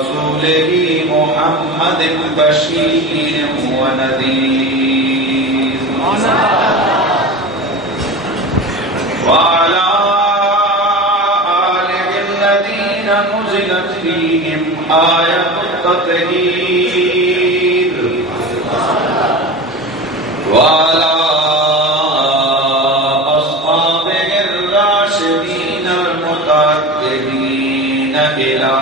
رسوله محمد بشير ونذير وعلى آله الذين نزلت فيهم آية التطهير وعلى أصحابه الراشدين المتعددين إلى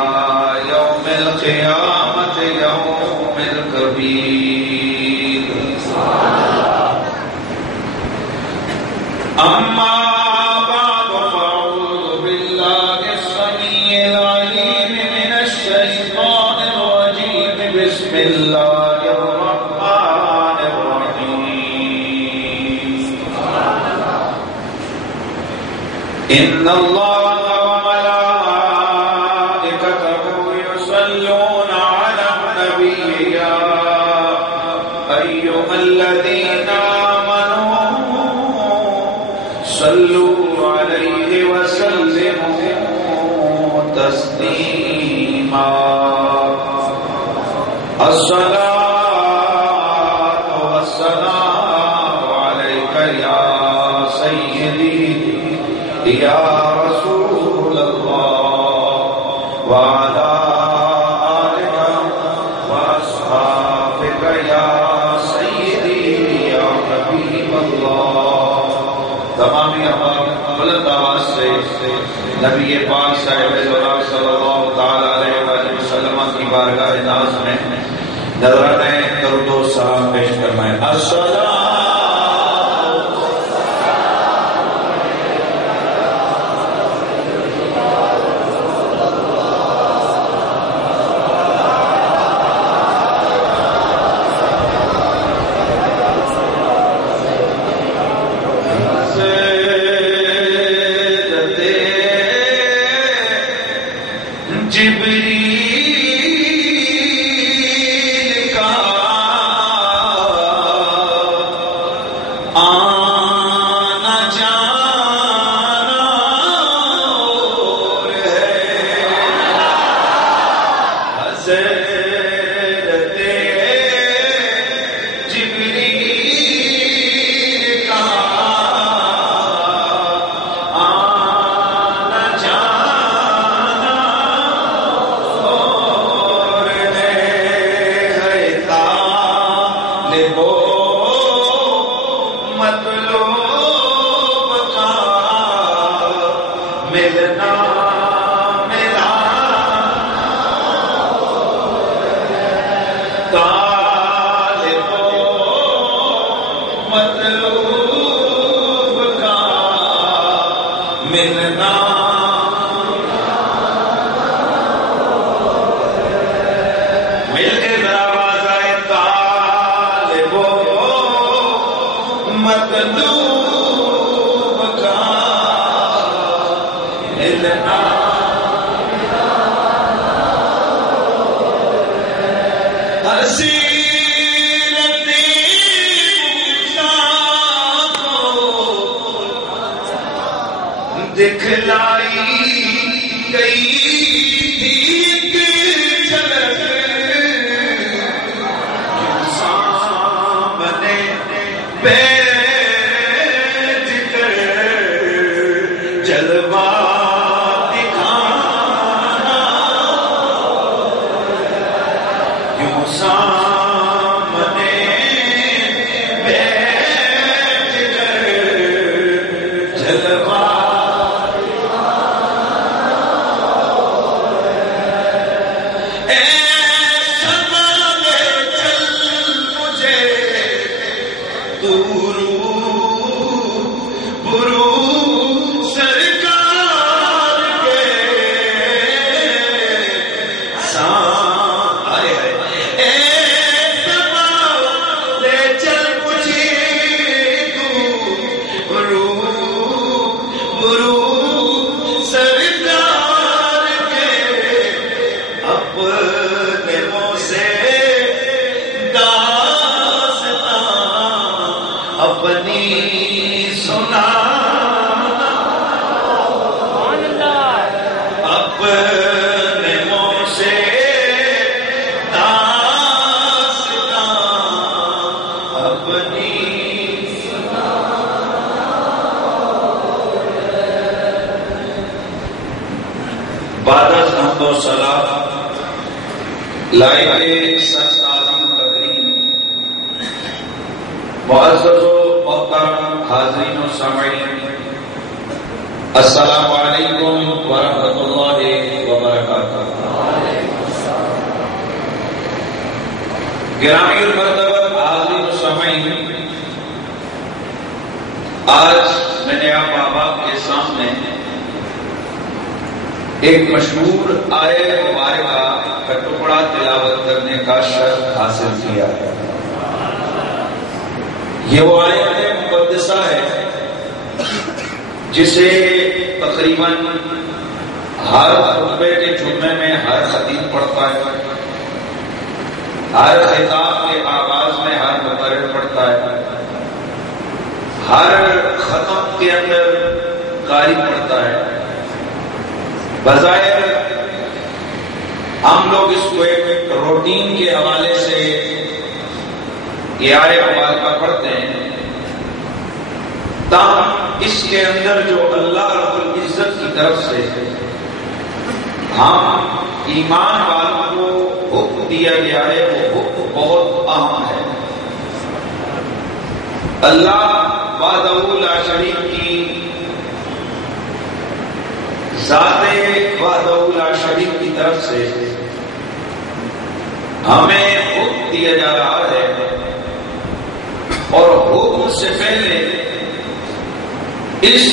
يوم القيامة يوم الكبير أما بعد فأعوذ بالله السميع العليم من الشيطان الرجيم بسم الله الرحمن الرحيم إن الله وملائكته يصلون على النبي يا أيها الذين صلوا عليه وسلموا تسليما الصلاة والسلام عليك يا سيدي يا رسول الله وعلى آلك وأصحابك يا سيدي يا حبيب الله تمام بلند آواز سے نبی پاک صاحب صلی اللہ تعالی علیہ وآلہ وسلم کی بارگاہ ناز میں نذرانے درود و سلام پیش فرمائیں. لائق سچ عظیم تقریم معزز و محترم حاضرین و سامعین، السلام علیکم ورحمۃ اللہ وبرکاتہ۔ گرامی المرتبہ حاضرین و سامعین، آج میں نے آپ احباب کے سامنے ایک مشہور آیت مبارکہ کا ٹکڑا تلاوت کرنے کا شرف حاصل کیا ہے۔ یہ وہ آیت مقدسہ ہے جسے تقریباً ہر خطبے کے جمعے میں ہر خطیب پڑھتا ہے، ہر خطاب کے آغاز میں ہر مقرر پڑھتا ہے، ہر ختم کے اندر قاری پڑھتا ہے۔ بظاہر ہم لوگ اس کو ایک روٹین کے حوالے سے یہ آیت مبارکہ پڑھتے ہیں، تاہم اس کے اندر جو اللہ رب العزت کی طرف سے ہم ایمان والوں کو حکم دیا گیا ہے وہ حکم بہت اہم ہے۔ اللہ وحدہ لا شریک کی ذات وحدہ لا شریک کی طرف سے ہمیں حکم دیا جا رہا ہے، اور حکم سے پہلے اس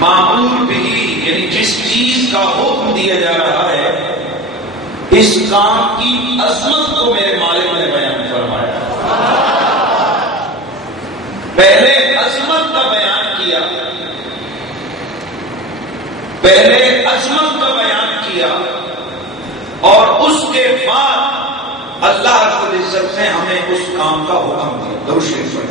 معمول بھی یعنی جس چیز کا حکم دیا جا رہا ہے اس کام کی عظمت کو میرے مالک نے بیان فرمایا۔ پہلے عظمت کا بیان کیا، پہلے عظمت کا بیان کیا، اور اس کے بعد اللہ رب العزت نے ہمیں اس کام کا حکم دیا۔ درود شریف پڑھیں۔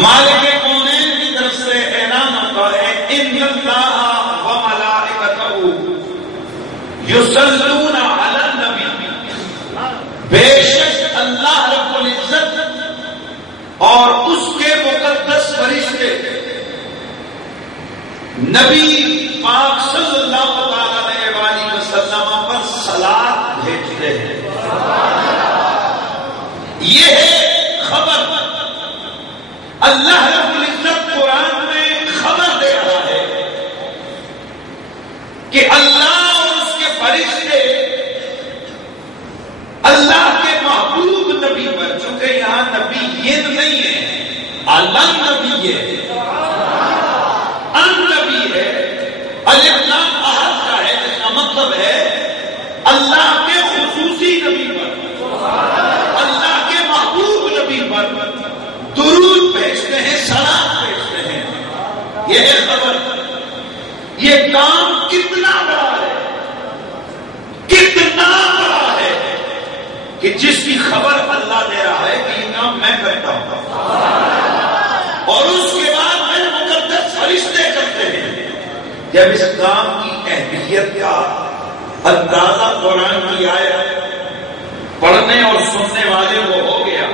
مالک کونین کی طرف سے اعلان ہوتا ہے، ان اللہ و ملائکتہ یصلون علی النبی، بے شک اللہ رب العزت اور اس کے مقدس فرشتے نبی پاک صلی اللہ علیہ وسلم پر صلاۃ بھیجتے ہیں۔ یہ ہے خبر، اللہ رب العزت قرآن میں خبر دے رہا ہے کہ اللہ اور اس کے فرشتے اللہ کے محبوب نبی پر، چونکہ یہاں نبی یہ نہیں ہے، اللہ نبی ہے، ان نبی ہے، الف لام احد کا ہے، جس کا مطلب ہے اللہ کے خصوصی نبی پر، اللہ کے محبوب نبی پر درود بھیجتے ہیں، سلام بھیجتے ہیں۔ یہ ہے خبر۔ یہ کام کتنا بڑا ہے، کتنا بڑا ہے کہ جس کی خبر اللہ دے رہا ہے کہ یہ کام میں کرتا ہوں، اور اس کے بعد میرے مقدس فرشتے کرتے ہیں۔ جب اس کام کی اہمیت کا اندازہ قرآن کی آیت پڑھنے اور سننے والے کو ہو گیا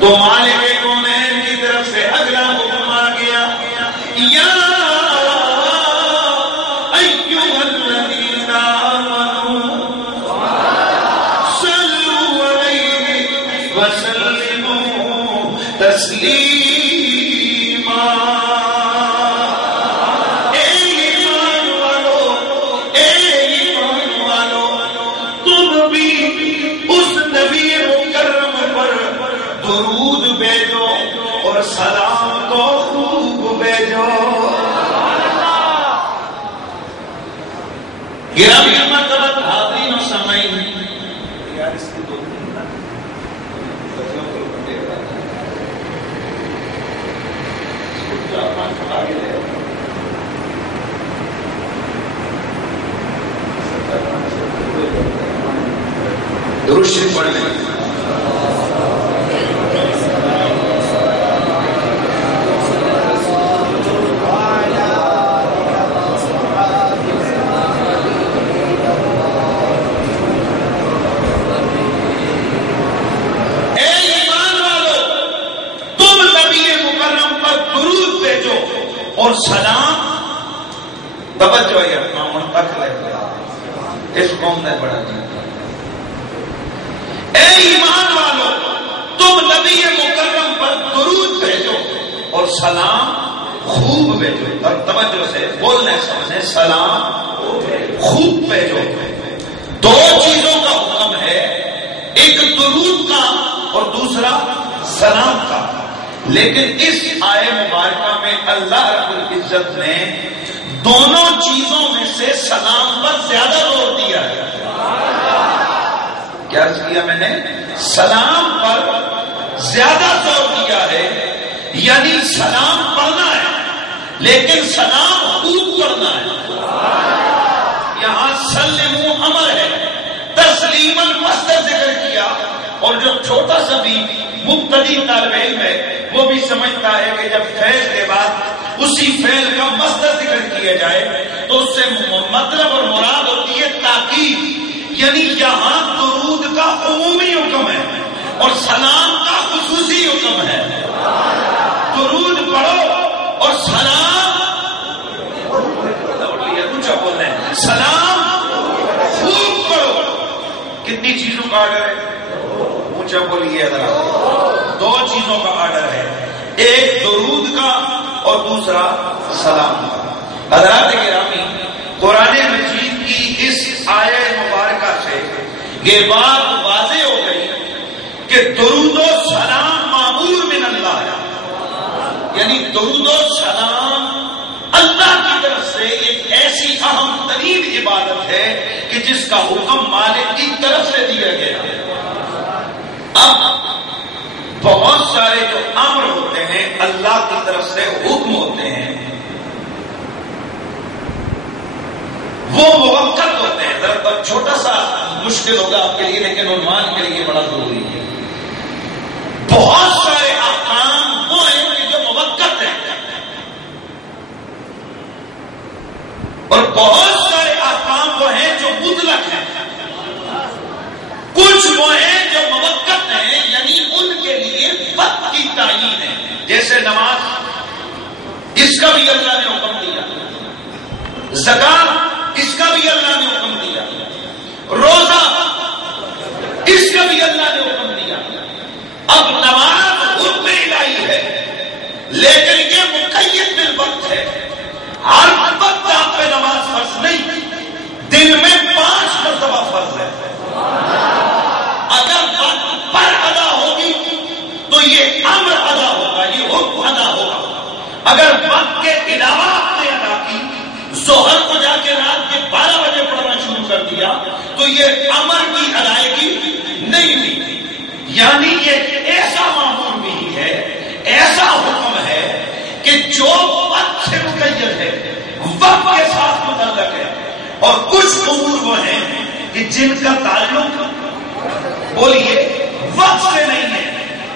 تو مالک کونین کی طرف سے اگلا حکم آ گیا، یا ایھا الذین آمنوا صلوا علیہ وسلموا تسلیما۔ اے ایمان والو، تم بھی اس نبی مکرم پر درود بھیجو اور سلام کو خوب بھیجو۔ گرامی مرتبہ حاضرین و سامعین، یار اس کی دو آگے درود شریف پڑھ لیں. اور سلام توجہ ہے ہم تک لے اس قوم نے بڑا دیا. اے ایمان والو تم نبی مکرم پر درود بھیجو اور سلام خوب بھیجو. اور توجہ سے بولنے سمجھنے سلام خوب بھیجو. دو چیزوں کا حکم ہے, ایک درود کا اور دوسرا سلام کا. لیکن اس آیے مبارکہ میں اللہ رب العزت نے دونوں چیزوں میں سے سلام پر زیادہ زور دیا ہے. کیا کیا میں نے؟ سلام پر زیادہ زور دیا ہے. یعنی سلام پڑھنا ہے لیکن سلام خوب پڑھنا ہے. یہاں سلموا امر ہے, تسلیما مصدر ذکر کیا. اور جو چھوٹا سا بھی مبتدی طالب علم ہے وہ بھی سمجھتا ہے کہ جب فعل کے بعد اسی فعل کا مصدر ذکر کیا جائے تو اس سے مطلب اور مراد ہوتی ہے تاکید. یعنی یہاں درود کا عمومی حکم ہے اور سلام کا خصوصی حکم ہے. درود پڑھو اور سلام بول رہے ہیں سلام خوب پڑھو. کتنی چیزوں کا آرڈر ہے؟ اونچا بولیے ذرا. دو چیزوں کا آرڈر ہے, ایک درود کا اور دوسرا سلام کا. حضرات گرامی, قرآن مجید کی اس آیہ مبارکہ سے یہ بات واضح ہو گئی کہ درود و سلام معمور من اللہ ہے. یعنی درود و سلام اللہ کی طرف سے ایک ایسی اہم ترین عبادت ہے کہ جس کا حکم مالک کی طرف سے دیا گیا ہے. اب بہت سارے جو امر ہوتے ہیں اللہ کی طرف سے حکم ہوتے ہیں وہ موقت ہوتے ہیں. ذرا چھوٹا سا مشکل ہوگا آپ کے لیے لیکن عنوان کے لیے بڑا ضروری ہے. بہت سارے احکام وہ ہیں کہ جو موقت ہیں اور بہت سارے احکام وہ ہیں جو مطلق ہیں. کچھ وہ ہیں جو موقت ہیں یعنی ان کے لیے وقت کی تعین ہے. جیسے نماز, اس کا بھی اللہ نے حکم دیا. زکات, اس کا بھی اللہ نے حکم دیا. روزہ, اس کا بھی اللہ نے حکم دیا. اب نماز حکم الہی ہے لیکن یہ مقید بالوقت ہے. ہر وقت آپ پہ نماز فرض نہیں, دن میں 5 مرتبہ فرض ہے. اگر وقت پر ادا ہوگی تو یہ امر ادا ہوگا, یہ حکم ادا ہوگا. اگر وقت کے علاوہ آپ نے ادا کی, ظہر کو جا کے رات کے 12 بجے پڑھنا شروع کر دیا تو یہ امر کی ادائیگی نہیں ہوئی. یعنی یہ ایسا معمول بھی ہے, ایسا حکم ہے کہ جو وقت سے مقید ہے, وقت کے ساتھ متعلق ہے. اور کچھ امور وہ ہیں کہ جن کا تعلق بولیے وقت سے نہیں ہے.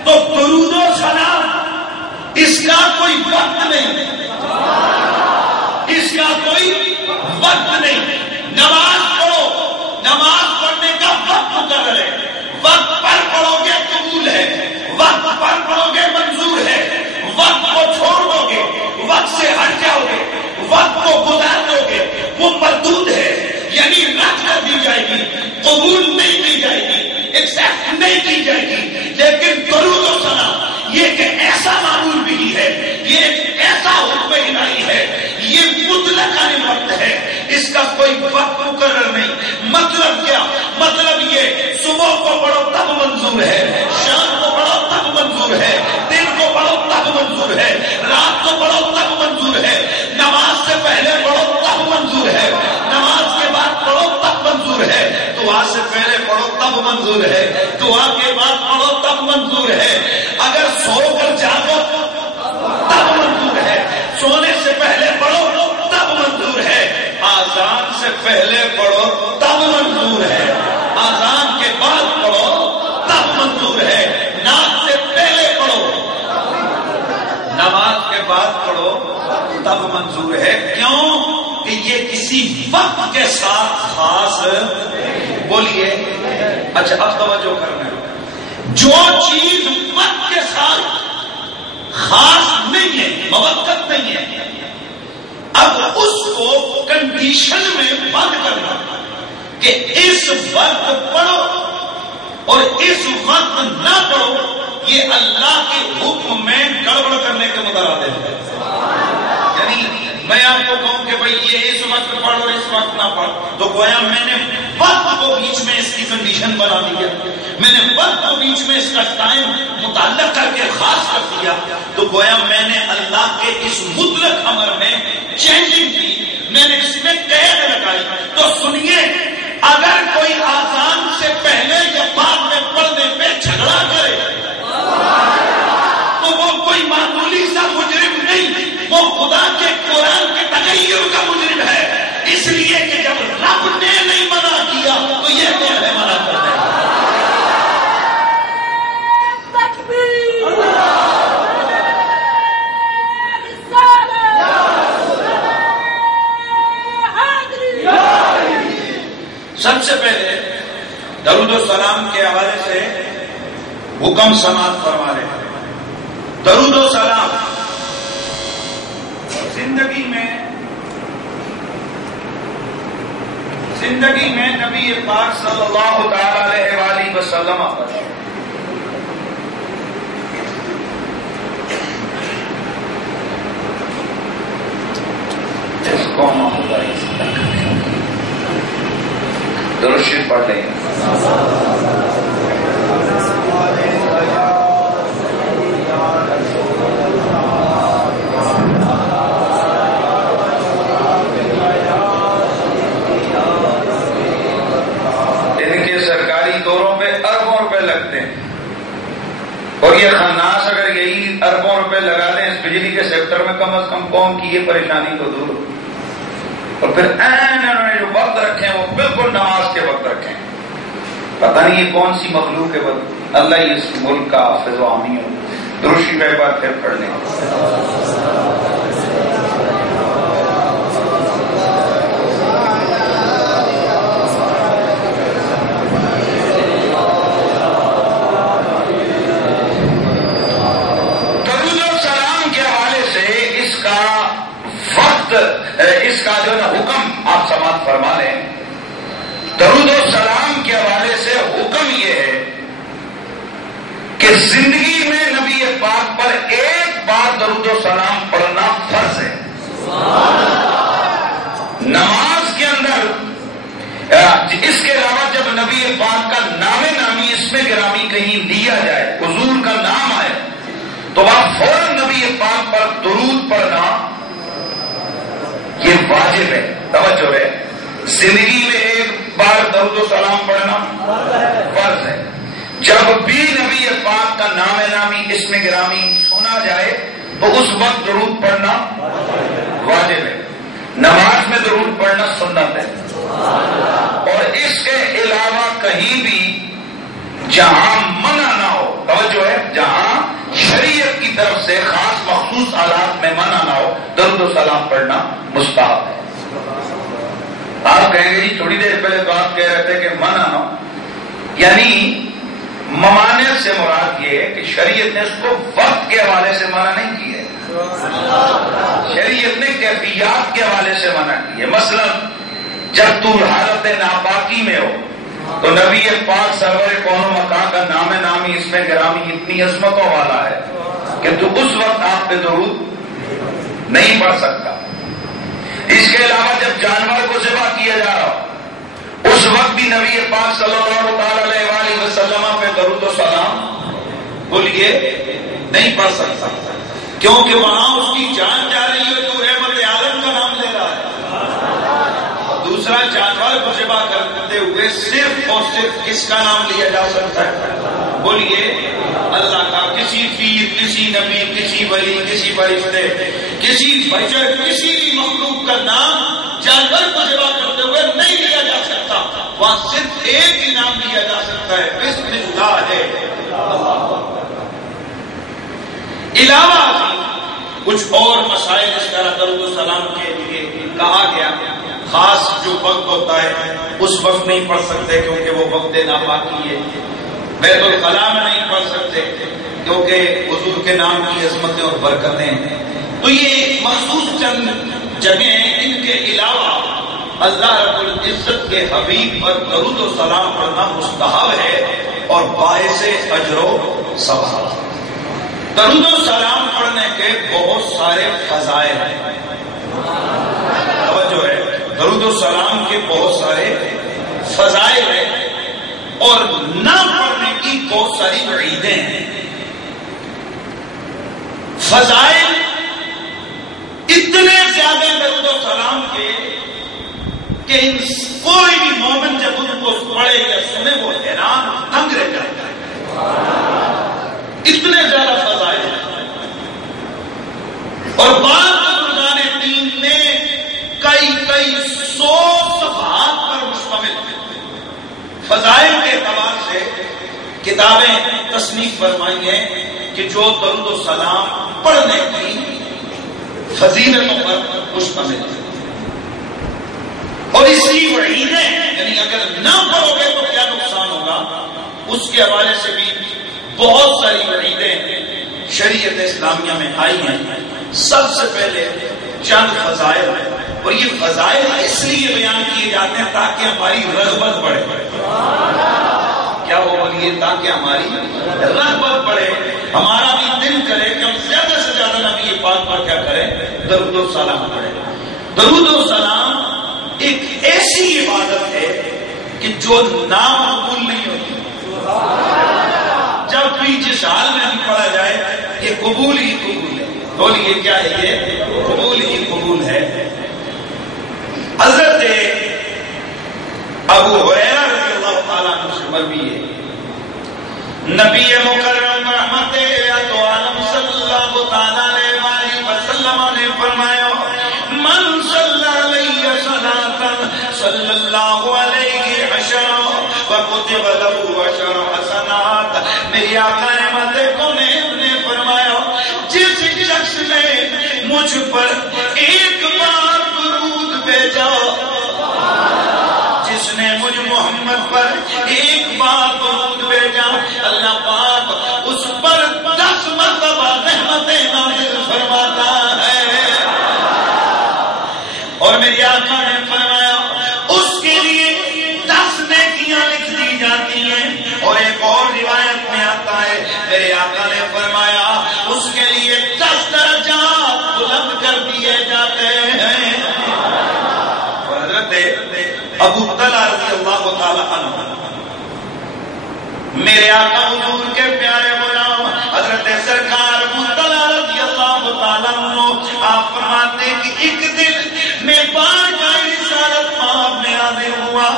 تو درود و سلام اس کا کوئی وقت نہیں, اس کا کوئی وقت نہیں. نماز پڑھو, نماز پڑھنے کا وقت مقرر ہے. وقت پر پڑھو گے قبول ہے, وقت پر پڑھو گے منظور ہے. وقت کو چھوڑ دو گے, وقت سے ہٹ جاؤ گے, وقت کو گزار دو گے, وہ مردود ہے. یعنی رد کر دی جائے گی, قبول نہیں کی جائے گی, ایکسپٹ نہیں کی جائے گی. لیکن درود و سلام یہ ایک ایسا معمول بھی ہے, یہ ایک ایسا حکم الہی ہے, یہ مطلق وقت ہے, اس کا کوئی وقت مقرر نہیں. مطلب کیا؟ مطلب یہ صبح کو پڑھو تب منظور ہے, شام کو پڑھو تب منظور ہے, دن کو پڑھو تب منظور ہے, رات کو پڑھو تب منظور ہے, نماز سے پہلے پڑھو تب منظور ہے, نماز کے بعد پڑھو تب منظور ہے, دعا سے پہلے پڑھو تب منظور ہے, دعا کے بعد پڑھو تب منظور ہے. اگر سو کر جاگو تب منظور ہے, سونے سے پہلے پڑھو تب منظور ہے, آذان سے پہلے پڑھو تب منظور ہے, آذان کے بعد تب منظور ہے، کیوں کہ یہ کسی وقت کے ساتھ خاص بولیے۔ اچھا اب توجہ کرنا، جو چیز وقت کے ساتھ خاص نہیں ہے، موقت نہیں ہے، اب اس کو کنڈیشن میں بند کرنا کہ اس وقت پڑھو اور اس وقت نہ پڑھو، یہ اللہ کے حکم میں گڑبڑ کرنے کے مترادف ہے۔ یعنی میں آپ کو کہوں کہ بھئی یہ اس وقت پڑھو اور اس وقت نہ پڑھو، تو گویا میں نے وقت کو بیچ میں اس کی کنڈیشن بنا دیا، میں نے وقت کو بیچ میں اس کا ٹائم متعلق کر کے خاص کر دیا، تو گویا میں نے اللہ کے اس مطلق امر میں چینجنگ کی، میں نے اس میں قید لگائی۔ تو سنیے، اگر کوئی آزان سے پہلے یا بعد میں پڑھنے پہ جھگڑا کرے تو وہ کوئی معمولی سا مجرم نہیں، وہ خدا کے قرآن کے تغیر کا مجرم ہے، اس لیے کہ جب رب نے نہیں منع کیا تو یہ کون ہے منع کرنے؟ سب سے پہلے درود و سلام کے حوالے سے حکم سماعت فرما رہے ہیں۔ درود و سلام زندگی میں نبی پاک صلی اللہ تعالی علیہ وآلہ وسلم اس قوم درود شریف پڑھ لیں۔ اور یہ خناس اگر یہی اربوں روپے لگا دیں اس بجلی کے سیکٹر میں، کم از کم قوم کی یہ پریشانی تو دور ہو۔ اور پھر انہوں نے جو وقت رکھے وہ بالکل نماز کے وقت رکھے، پتہ نہیں یہ کون سی مخلوق ہے، وقت اللہ ہی اس ملک کا حافظ و حامی ہو۔ درود شریف ایک بار پھر پڑھ لیں۔ اس کا جو ہے حکم آپ سماعت فرما لیں۔ درود و سلام کے حوالے سے حکم یہ ہے کہ زندگی میں نبی پاک پر ایک بار درود و سلام پڑھنا فرض ہے۔ نماز کے اندر اس کے علاوہ جب نبی پاک کا نام نامی اس میں گرامی کہیں لیا جائے، حضور کا نام آئے، تو وہاں فوراً نبی پاک پر درود پڑھنا یہ واجب ہے۔ توجہ ہے، زندگی میں ایک بار درود و سلام پڑھنا فرض ہے۔ جب بھی نبی پاک کا نام نامی اسم گرامی سنا جائے تو اس وقت درود پڑھنا واجب ہے۔ نماز میں درود پڑھنا سنت ہے، اور اس کے علاوہ کہیں بھی جہاں منع نہ ہو، توجہ ہے، جہاں شریعت کی طرف سے خاص مخصوص حالات میں منع نہ ہو، درود و سلام پڑھنا مستحب ہے۔ آپ کہیں گے جی تھوڑی دیر پہلے تو آپ کہہ رہے تھے کہ منع نہ ہو، یعنی ممانعت سے مراد یہ ہے کہ شریعت نے اس کو وقت کے حوالے سے منع نہیں کی ہے، شریعت نے کیفیات کے حوالے سے منع کی ہے۔ مثلا جب تو حالت ناپاکی میں ہو تو نبی پاک سرور کون و مکان کا نام نامی اس میں گرامی اتنی عظمتوں والا ہے کہ تو اس وقت آپ پہ درود نہیں پڑھ سکتا۔ اس کے علاوہ جب جانور کو ذبح کیا جا رہا ہو اس وقت بھی نبی پاک صلی اللہ تعالی علیہ وآلہ وسلم پہ درود و سلام بولیے نہیں پڑھ سکتا، کیونکہ وہاں اس کی جان جا رہی ہے تو رحمت عالم کا نام لے رہا ہے۔ دوسرا، جانور کو ذبح کرتے ہوئے صرف اور صرف کس کا نام لیا جا سکتا ہے؟ بولیے اللہ کا۔ کسی پیر، کسی نبی، کسی ولی، کسی فرشتے، کسی بشر، کسی بھی مخلوق کا نام جانور کو ذبح کرتے ہوئے نہیں لیا جا سکتا، وہاں صرف ایک ہی نام لیا جا سکتا ہے، بسم اللہ ہے۔ علاوہ کچھ اور مسائل اس طرح درود و سلام کے لیے کہا گیا. خاص جو وقت ہوتا ہے اس وقت نہیں پڑھ سکتے کیونکہ وہ وقت ناپاکی ہے. بیت الخلاء میں نہیں پڑھ سکتے کیونکہ حضور کے نام کی عظمتیں اور برکتیں ہیں. تو یہ مخصوص چند جگہیں ہیں. ان کے علاوہ اللہ رب العزت کے حبیب پر درود و سلام پڑھنا مستحب ہے اور باعث اجر و ثواب. درود و سلام پڑھنے کے بہت سارے فضائل ہیں. توجہ ہے, درود و سلام کے بہت سارے فضائل ہیں اور نہ پڑھنے کی بہت ساری وعیدیں ہیں. فضائل اتنے زیادہ درود و سلام کے کہ کوئی بھی مومن جب ان کو پڑھے یا سنے وہ حیران دنگ رہ جاتا ہے. اتنے زیادہ فضائل ہیں اور بعض بزرگان دین نے کئی سو صفحات پر مشتمل فضائل کے اعتبار سے کتابیں تصنیف فرمائی ہیں کہ جو درود و سلام پڑھنے کی فضیلتوں پر مشتمل ہے. اور اس کی وعیدیں یعنی اگر نہ پڑھو گے تو کیا نقصان ہوگا اس کے حوالے سے بھی بہت ساری وعیدیں شریعت اسلامیہ میں آئی ہیں. سب سے پہلے چند فضائل ہیں اور یہ فضائل اس لیے بیان کیے جاتے ہیں تاکہ ہماری رغبت بڑھے. کیا وہ بولیے, تاکہ ہماری رغبت بڑھے, ہمارا بھی دل کرے کہ ہم زیادہ سے زیادہ نبی پاک پر کیا کریں, درود و سلام پڑھیں. درود و سلام ایک ایسی عبادت ہے کہ جو نامقبول نہیں ہوتی. جب بھی جس حال میں بھی پڑھا جائے یہ قبول ہی قبول ہے. بولیے کیا ہے, یہ قبول ہی قبول ہے. حضرت ابو ہریرہ رضی اللہ تعالیٰ عنہ سے مروی ہے, نبی مکرم رحمت عالم صلی اللہ تعالیٰ علیہ وسلم نے فرمایا من صلی علیہ صلی اللہ علیہ عشرہ وکتب لہ عشر حسنات. میری آقا احمد کونین نے فرمایا جس شخص نے مجھ پر ایک بار درود بھیجا, جس نے مجھ محمد پر ایک بار درود بھیجا, اللہ پاک اس پر 10 مرتبہ رحمتیں نازل فرماتا ہے. اور میری آقا نے فرمایا اس کے لیے 10 نیکیاں لکھ دی جاتی ہیں. اور ایک اور روایت میں آتا ہے میرے آقا نے فرمایا اس کے لیے 10 درجات بلند کر دیے جاتے ہیں. اور حضرت ابو طلحہ رضی اللہ تعالی عنہ میرے آقا حضور کے پیارے غلام حضرت سرکار ابو طلحہ رضی اللہ تعالی عنہ آپ فرماتے کہ ایک دن میں بار جائے رسالت مآب میں حاضر ہوا.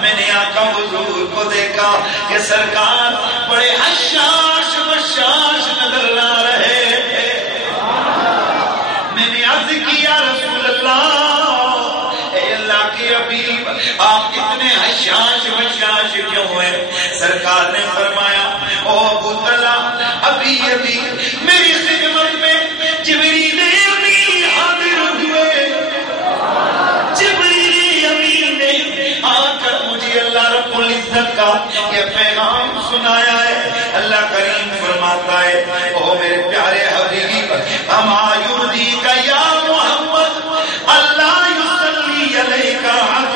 میں نے آقا حضور کو دیکھا کہ سرکار بڑے حشاش بشاش نظر آ رہے. میں نے عرض کیا رسول اللہ, اے اللہ کے حبیب آپ اتنے حشاش بشاش کیوں ہیں؟ سرکار نے فرمایا او ابو طلحہ ابھی میری خدمت میں جبریل امین حاضر ہوئے. جبریل امین نے آ کر مجھے اللہ رب العزت کا یہ پیغام سنایا ہے. اللہ کریم فرماتا ہے او میرے پیارے حبیب اما یرضیک یا محمد اللہ یصلی علیک احد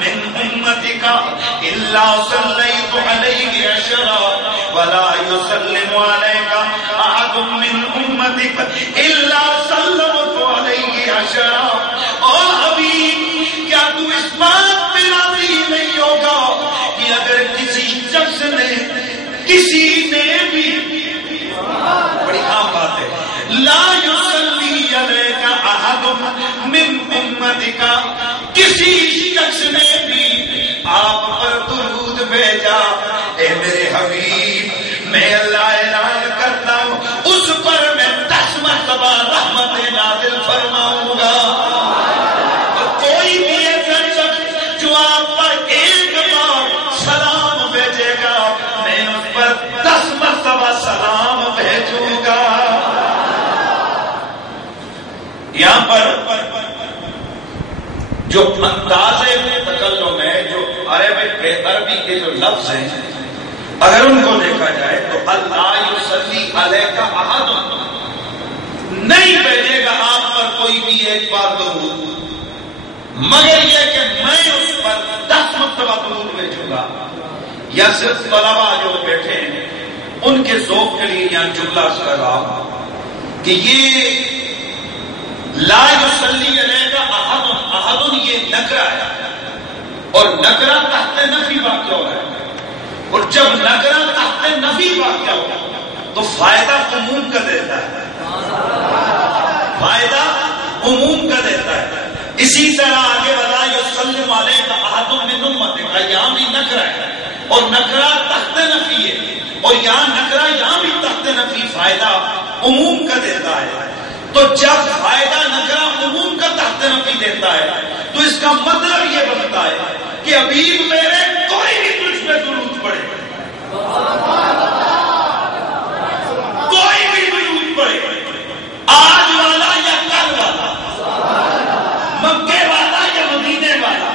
من امتک الا صلیت علیہ عشرا ولا یسلم علیک احد من امتک الا سلمت علیہ عشرا. او حبیب کیا تو اس بات پہ راضی نہیں ہوگا کہ اگر کسی نے بھی بڑی عام بات ہے لا یصلی علیک احد من امتک, کسی شخص نے بھی آپ پر درود بھیجا, اے میرے حبیب میں اللہ اعلان کرتا ہوں اس پر میں 10 مرتبہ رحمت نازل فرماؤں گا. کوئی بھی ایسا شخص جو آپ پر ایک بار سلام بھیجے گا میں اس پر 10 مرتبہ سلام بھیجوں گا. یہاں پر جو انداز تکلم ہے، جو عربی کے جو لفظ ہیں، اگر ان کو دیکھا جائے تو اللہ یصلی علیک احد، نہیں بھیجے گا آپ پر کوئی بھی ایک بار درود، مگر یہ کہ میں اس پر 10 مرتبہ درود بھیجوں گا. یا صرف طلبا جو بیٹھے ہیں ان کے ذوق کے لیے یہاں جملہ کر رہا ہوں کہ یہ لا یصلی علیک احد، احد یہ نکرہ ہے اور نکرہ تحت نفی واقع ہو رہا ہے، اور جب نکرہ تحت نفی واقع ہو تو فائدہ عموم کا دیتا ہے، فائدہ عموم کا دیتا ہے. اسی طرح آگے بلا یسلم علیک احد من امتک، یہاں بھی نکرہ ہے اور نکرہ تحت نفی ہے، اور یہاں نکرہ یہاں بھی تحت نفی فائدہ عموم کا دیتا ہے. تو جب فائدہ نکرہ عموم کا تحت نفی دیتا ہے تو اس کا مطلب یہ بنتا ہے کہ حبیب میرے کوئی بھی تجھ پہ درود پڑے، کوئی بھی درود پڑے، آج والا یا کل والا، مکے والا یا مدینے والا،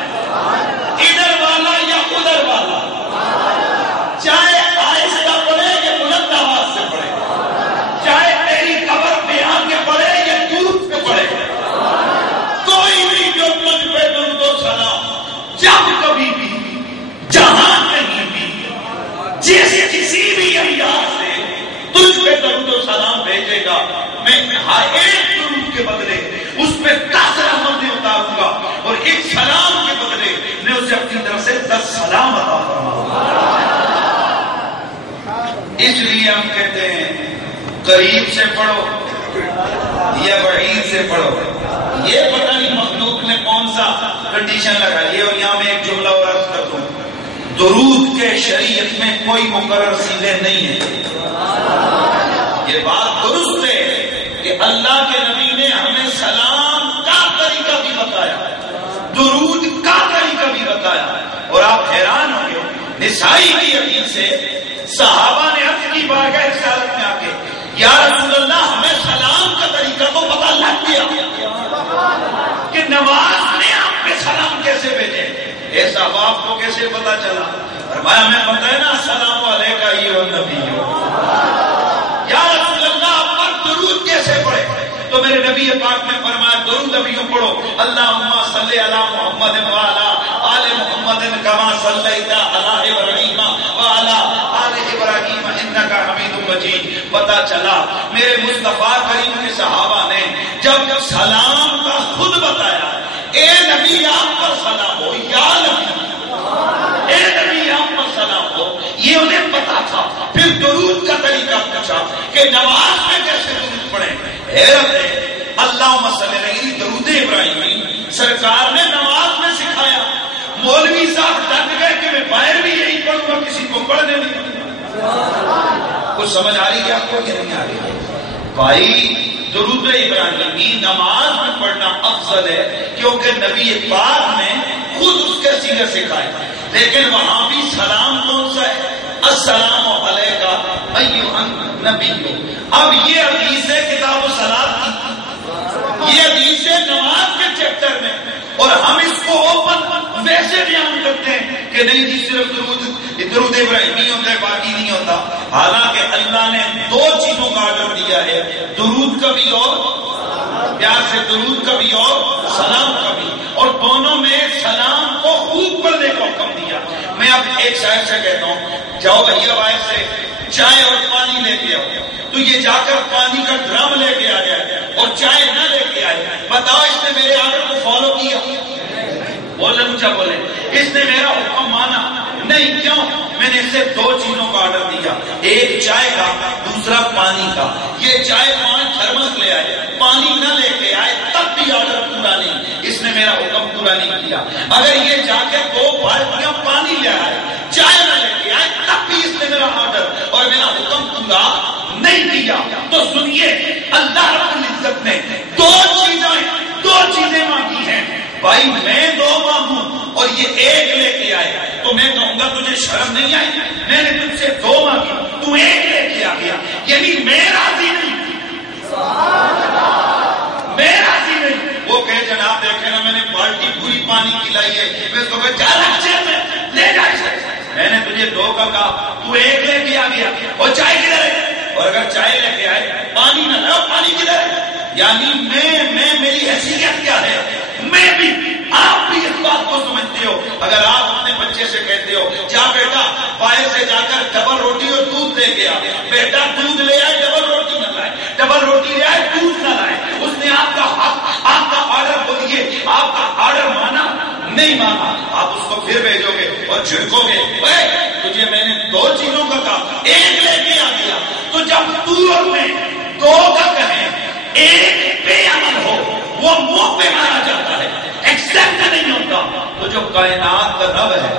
ادھر والا یا ادھر والا، چاہے آہستہ پڑے یا بلند آواز سے پڑے، چاہے تیری قبر پہ آ کے پڑے یا دور پہ پڑے، کوئی بھی جو تجھ پہ درود و سلام جب کبھی بھی جہاں کہیں بھی جیسے کسی بھی انداز سے تجھ پہ درود و سلام بھیجے گا، میں ہر ایک درود کے بدلے اس پہ 10 رحمتیں اتاروں گا، اور ایک سلام کے بدلے میں اسے اپنی طرف سے 10 سلام عطا فرماؤں گا. اس لیے ہم کہتے ہیں قریب سے پڑھو یا بعید سے پڑھو. یہ پتہ نہیں مخلوق نے کون سا کنڈیشن لگائی ہے. اور یہاں میں ایک جملہ اور عرض کر دوں، درود کے شریعت میں کوئی مقرر صیغے نہیں ہے. یہ بات درست ہے کہ اللہ کے نبی نے ہمیں سلام کا طریقہ بھی بتایا، درود کا طریقہ بھی بتایا. اور آپ حیران ہوں گے، نسائی کی حدیث سے صحابہ نے عرض کی بارگاہ رسالت میں آ کے، یا رسول اللہ ہمیں سلام کا طریقہ تو پتہ لگ گیا کہ نماز میں آپ کے سلام کیسے بھیجے، ایسا آپ کو کیسے پتا چلا؟ فرمایا ہمیں پتہ ہے نا السلام علیکم ایھا النبی، یا رسول اللہ آپ پر درود کیسے پڑھے؟ تو میرے نبی پاک نے فرمایا درود ابھی یوں پڑھو، اللہم صلی علی محمد وعلی آل محمد کما صلیت علی ابراہیم وعلی آل ابراہیم انک حمید مجید. پتا چلا میرے مصطفیٰ کریم کے صحابہ نے جب سلام کا خود بتایا، اے نبی آپ پر سلام ہو، یا نبی اے نبی آپ پر سلام ہو، یہ انہیں پتا تھا. پھر درود کا طریقہ پوچھا کہ نماز میں کیسے درود پڑھیں. حیرت ہے، اللہم صلی علیہ درود ابراہیمی سرکار نے نماز میں سکھایا. مولوی صاحب ڈٹ گئے کہ میں باہر بھی یہی پڑھوں گا، کسی کو پڑھنے نہیں. کچھ سمجھ آ رہی ہے آپ کو کہ نہیں آ رہی؟ بھائی درود ابراہیمی نماز میں پڑھنا افضل ہے، کیونکہ نبی پاک نے خود اس کے سیغے سکھائے. لیکن وہاں بھی سلام کون سا ہے؟ السلام علیکہ ایھا النبی. اب یہ حدیث ہے کتاب الصلاۃ کی، یہ حدیث ہے نماز کے چیپٹر میں، اور ہم اس کو اوپن ویسے بیان کرتے ہیں کہ نہیں جی صرف درود ابراہیمی ہوتا ہے باقی نہیں ہوتا. حالانکہ اللہ نے 2 چیزوں کا آرڈر دیا ہے، درود کا بھی اور پیار سے درود کا بھی اور سلام کا بھی، اور دونوں میں سلام کو خوب پڑھنے کا حکم دیا. میں اب ایک شاعر سے کہتا ہوں، جاؤ بھیا باہر سے چائے اور پانی لے کے آؤ. تو یہ جا کر پانی کا ڈرم لے کے آ جائے اور چائے نہ لے کے آئے. بتاؤ اس نے میرے آرڈر کو فالو کیا؟ بولے مجھے بولے اس نے میرا حکم مانا نہیں. کیوں؟ میں نے اسے 2 چیزوں کا آرڈر دیا، ایک چائے کا، دوسرا پانی کا. یہ چائے 5 تھرمس لے آئے، پانی نہ لے کے آئے، تب بھی آرڈر پورا نہیں. اس نے میرا حکم پورا نہیں کیا. اگر یہ جا کے 2 بالٹیاں پانی لے آئے، چائے نہ لے کے آئے، تب بھی اس نے میرا آرڈر اور میرا حکم پورا نہیں کیا. تو سنیے، اللہ رب العزت نے 2 چیزیں مانگی ہیں. بھائی میں 2 مانگوں اور یہ 1 لے کے آئے تو میں کہوں گا تجھے شرم نہیں آئی؟ میں نے تجھ سے 2 مانگی، تو 1 لے کے آ گیا، یعنی میں راضی نہیں، میں راضی پانی پلائیے، میں تو جا رکھے میں لے جائے، میں نے تجھے 2 کا کہا، تو 1 لے کے آ گیا، اور چائے کدھر ہے؟ اور اگر چائے لے کے آئے پانی نہ لاؤ، پانی کدھر ہے؟ یعنی میں میری حیثیت کیا ہے؟ میں بھی، آپ بھی اس بات کو سمجھتے ہو۔ اگر آپ اپنے بچے سے کہتے ہو جا بیٹا باہر سے جا کر ڈبل روٹی اور دودھ لے کے آ، بیٹا دودھ لے آئے ڈبل روٹی نہ لائے، ڈبل روٹی لے آئے دودھ نہ لائے، اس نے آپ کا حق، آپ کا آرڈر کو دیے، آپ کا آرڈر مانا نہیں مانا، آپ اس کو پھر بھیجو گے اور جھڑکو گے، تجھے میں نے 2 چیزوں کا کہا، 1 لے کے آ گیا، تو جب تو اور میں 2 کا کہیں، 1 بے عمل ہو، وہ منہ پہ مارا جاتا ہے، ایکسپٹ نہیں ہوتا۔ تو جو کائنات کا رب ہے،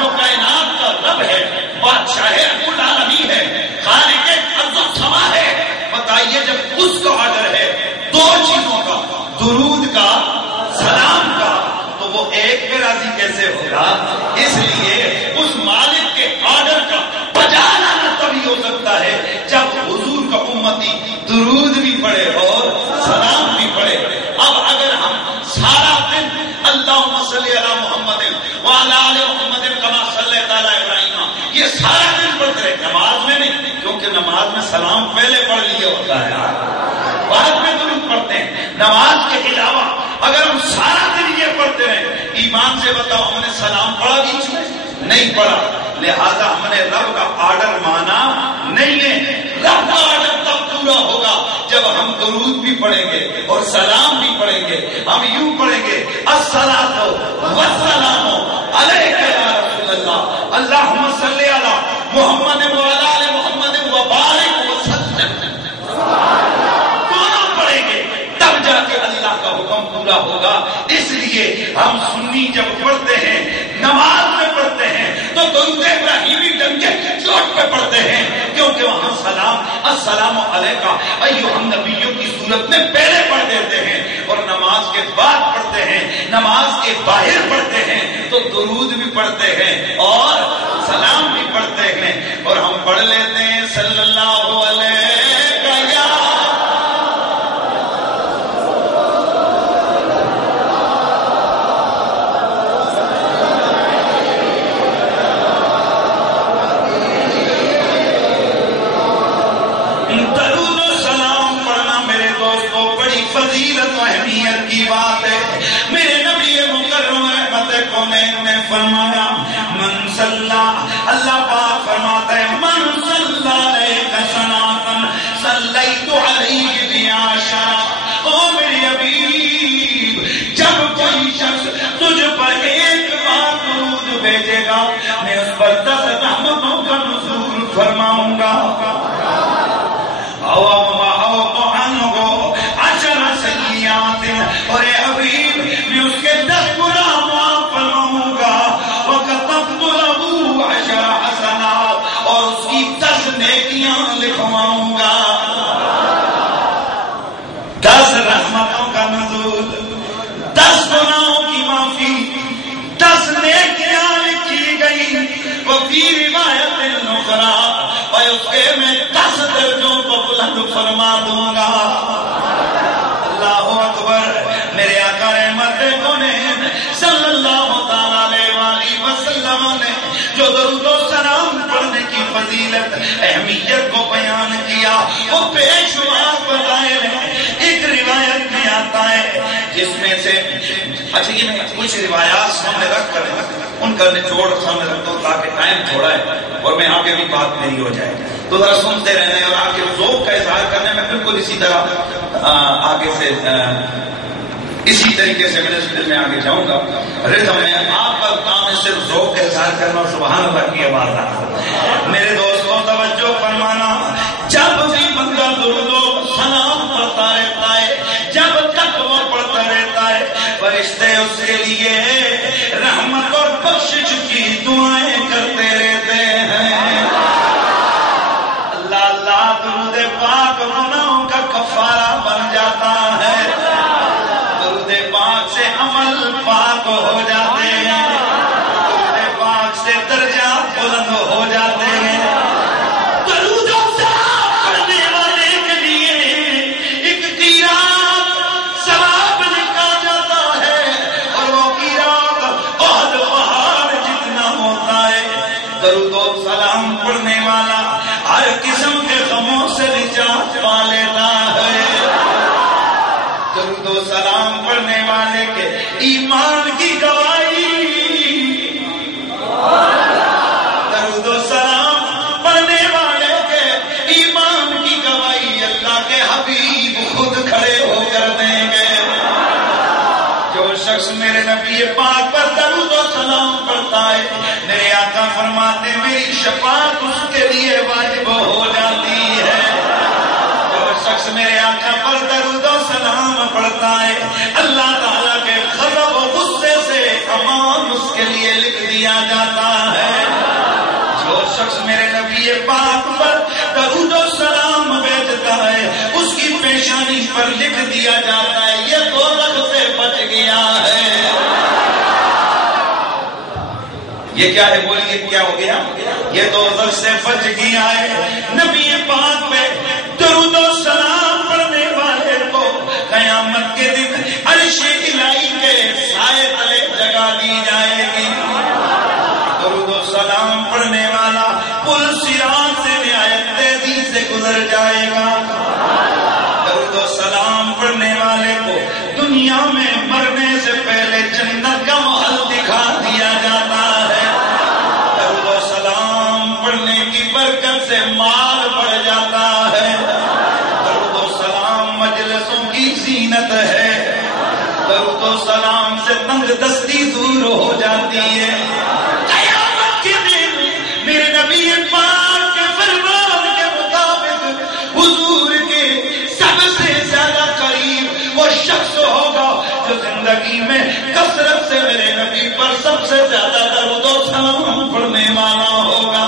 جو کائنات کا رب ہے، بادشاہ العالمین ہے، خالق ارض و سما ہے، بتائیے جب اس کا آرڈر ہے 2 چیزوں کا، درود کا، سلام کا، تو وہ 1 پہ راضی کیسے ہوگا؟ اس لیے اس مالک کے آرڈر کا بجا لانا تبھی ہو سکتا ہے جب حضور کا امتی درود بھی پڑھے اور سلام بھی پڑھے۔ اب اگر ہم سارا دن اللہم صلی علی محمد وعلی آل محمد کما صلیت علی ابراہیم، یہ سارا دن پڑھتے رہے، نماز میں نہیں، کیونکہ نماز میں سلام پہلے پڑھ لیا ہوتا ہے، بعد میں درود پڑھتے ہیں۔ نماز کے علاوہ اگر ہم سارا دن یہ پڑھتے رہے، ایمان سے بتاؤ ہم نے سلام پڑھا بیچ میں؟ نہیں پڑھا، لہذا ہم نے رب کا آرڈر مانا نہیں ہے۔ رب کا آرڈر تب پورا ہوگا جب ہم درود بھی پڑھیں گے اور سلام بھی پڑھیں گے۔ ہم یوں پڑھیں گے الصلاۃ والسلام علیک یا رسول اللہ، اللہم صلی علی محمد وعلی آل محمد وبارک وسلم، دونوں پڑھیں گے تب جا کے اللہ کا حکم پورا ہوگا۔ اس لیے ہم سنی جب پڑھتے ہیں، نماز میں پڑھتے ہیں، تو درود ابراہیمی ڈنگے چوٹ پہ پڑھتے ہیں، کیونکہ وہاں سلام السلام علیکہ ایھا النبی کی صورت میں پہلے پڑھ دیتے ہیں، اور نماز کے بعد پڑھتے ہیں، نماز کے باہر پڑھتے ہیں تو درود بھی پڑھتے ہیں اور سلام بھی پڑھتے ہیں، اور ہم پڑھ لیتے ہیں صلی اللہ علیہ فرمایا من صلی، اللہ پاک فرماتا ہے من صلی علیہ صلاۃ صلیت علیہ بعشرہ، او میرے حبیب جب کوئی شخص تجھ پر 1 بار درود بھیجے گا میں اس پر 10 رحمتوں کا نزول فرماؤں گا، اور اے حبیب میں اس کے 10 گناہ معاف فرماؤں گا، وَكَتَبْتُ لَهُ 10 حسنات، اور اس کی 10 نیکیاں لکھواؤں گا۔ 10 رحمتوں کا نزول، 10 گناہوں کی معافی، 10 نیکیاں لکھی گئی، وہ بھی روایت اخری، اور اس کے میں 10 درجوں کو بلند فرما دوں گا۔ اللہ اکبر۔ میرے آقا رحمت کونین صلی اللہ تعالی علیہ وآلہ وسلم نے جو درود و سلام پڑھنے کی فضیلت اہمیت کو بیان کیا وہ بے شمار فضائل ہیں۔ ایک روایت میں آتا ہے جس میں سے اچھا یہ میں کچھ روایات سامنے رکھ کر ان کا نچوڑ سامنے رکھتا ہوں تاکہ ٹائم تھوڑا ہے اور میں آگے بھی بات نہیں ہو جائے، تو ذرا سنتے رہنے اور آپ کے ذوق کا اظہار کرنے میں بالکل اسی طرح آگے سے اسی طریقے سے میں آگے جاؤں گا۔ رضا میں آپ کا کام ہے صرف ذوق کا اظہار کرنا اور سبحان اللہ کی آواز آنا۔ میرے دوستوں توجہ فرمانا، جب بھی بندہ درود و سلام پڑھتا رہتا ہے، جب تک وہ پڑھتا رہتا ہے فرشتے اس کے لیے رحمت اور بخشش کی دعائیں کرتے رہتے ہیں۔ اللہ اللہ درود پاک گناہوں کا کفارہ بن جاتا ہے، درود پاک سے عمل پاک ہو جاتے ہیں، درود پاک سے درجات بلند ہو جاتے ہیں۔ درود و سلام پڑھنے والے کے لیے ایک قیراط ثواب لکھا جاتا ہے۔ درود و سلام پڑھنے والا ہر قسم کے غموں سے نجات پا لیتا ہے۔ درود و سلام پڑھنے والے کے ایمان کی گواہی، درود و سلام پڑھنے والے کے ایمان کی گواہی اللہ کے حبیب خود کھڑے ہو کر دیں گے۔ جو شخص میرے نبی پاک پر درود و سلام پڑھتا ہے، میرے آقا فرماتے میری شفاعت اس کے لیے واجب ہو جاتی ہے۔ جو شخص میرے آقا پر درود و سلام پڑھتا ہے، اللہ تعالیٰ کے غضب و غصے سے امان اس کے لیے لکھ دیا جاتا ہے۔ جو شخص میرے نبی پاک پر درود و سلام بھیجتا ہے، اس کی پیشانی پر لکھ دیا جاتا ہے یہ دوزخ سے بچ گیا ہے۔ یہ کیا ہے؟ بولیے کیا ہو گیا؟ یہ دوزخ سے بچ گیا ہے۔ نبی پاک پہ درود و سلام پڑھنے والے کو قیامت کے دن عرش الہی کے سائے تلے جگہ دی جائے گی۔ درود و سلام پڑھنے والا پل صراط سے نہایت تیزی سے گزر جائے گا۔ درود و سلام پڑھنے والے کو دنیا میں مرنے سے پہلے جنت کا محل دکھا دیا جاتا ہے۔ درود و سلام پڑھنے کی برکت سے مال بڑھ جاتا ہے۔ درود و سلام مجلسوں کی زینت ہے۔ درود و سلام سے تنگ دستی دور ہو جاتی ہے۔ قیامت کے دن میرے نبی پاک کے فرمان کے مطابق حضور کے سب سے زیادہ قریب وہ شخص ہوگا جو زندگی میں کثرت سے میرے نبی پر سب سے زیادہ درود و سلام پڑھنے والا ہوگا۔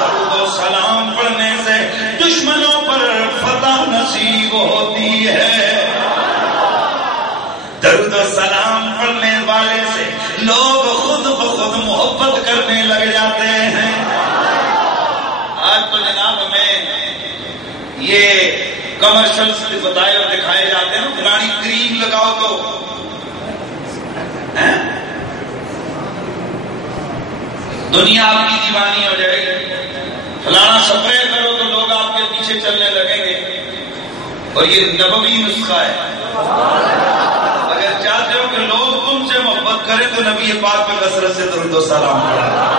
درود و سلام پڑھنے سے دشمنوں پر فتح نصیب ہوتی ہے۔ درود و سلام پڑھنے والے سے لوگ خود بخود محبت کرنے لگ جاتے ہیں۔ آج تو جناب ہمیں یہ کمرشلز بتائے اور دکھائے جاتے ہیں، فلانی کریم لگاؤ تو دنیا آپ کی دیوانی ہو جائے گی، فلانا سپرے کرو تو لوگ آپ کے پیچھے چلنے لگیں گے۔ اور یہ نبوی نسخہ ہے۔ اگر چاہتے ہو کہ لوگ تم سے محبت کریں تو نبی پاک پہ کثرت سے درود و سلام پڑھا۔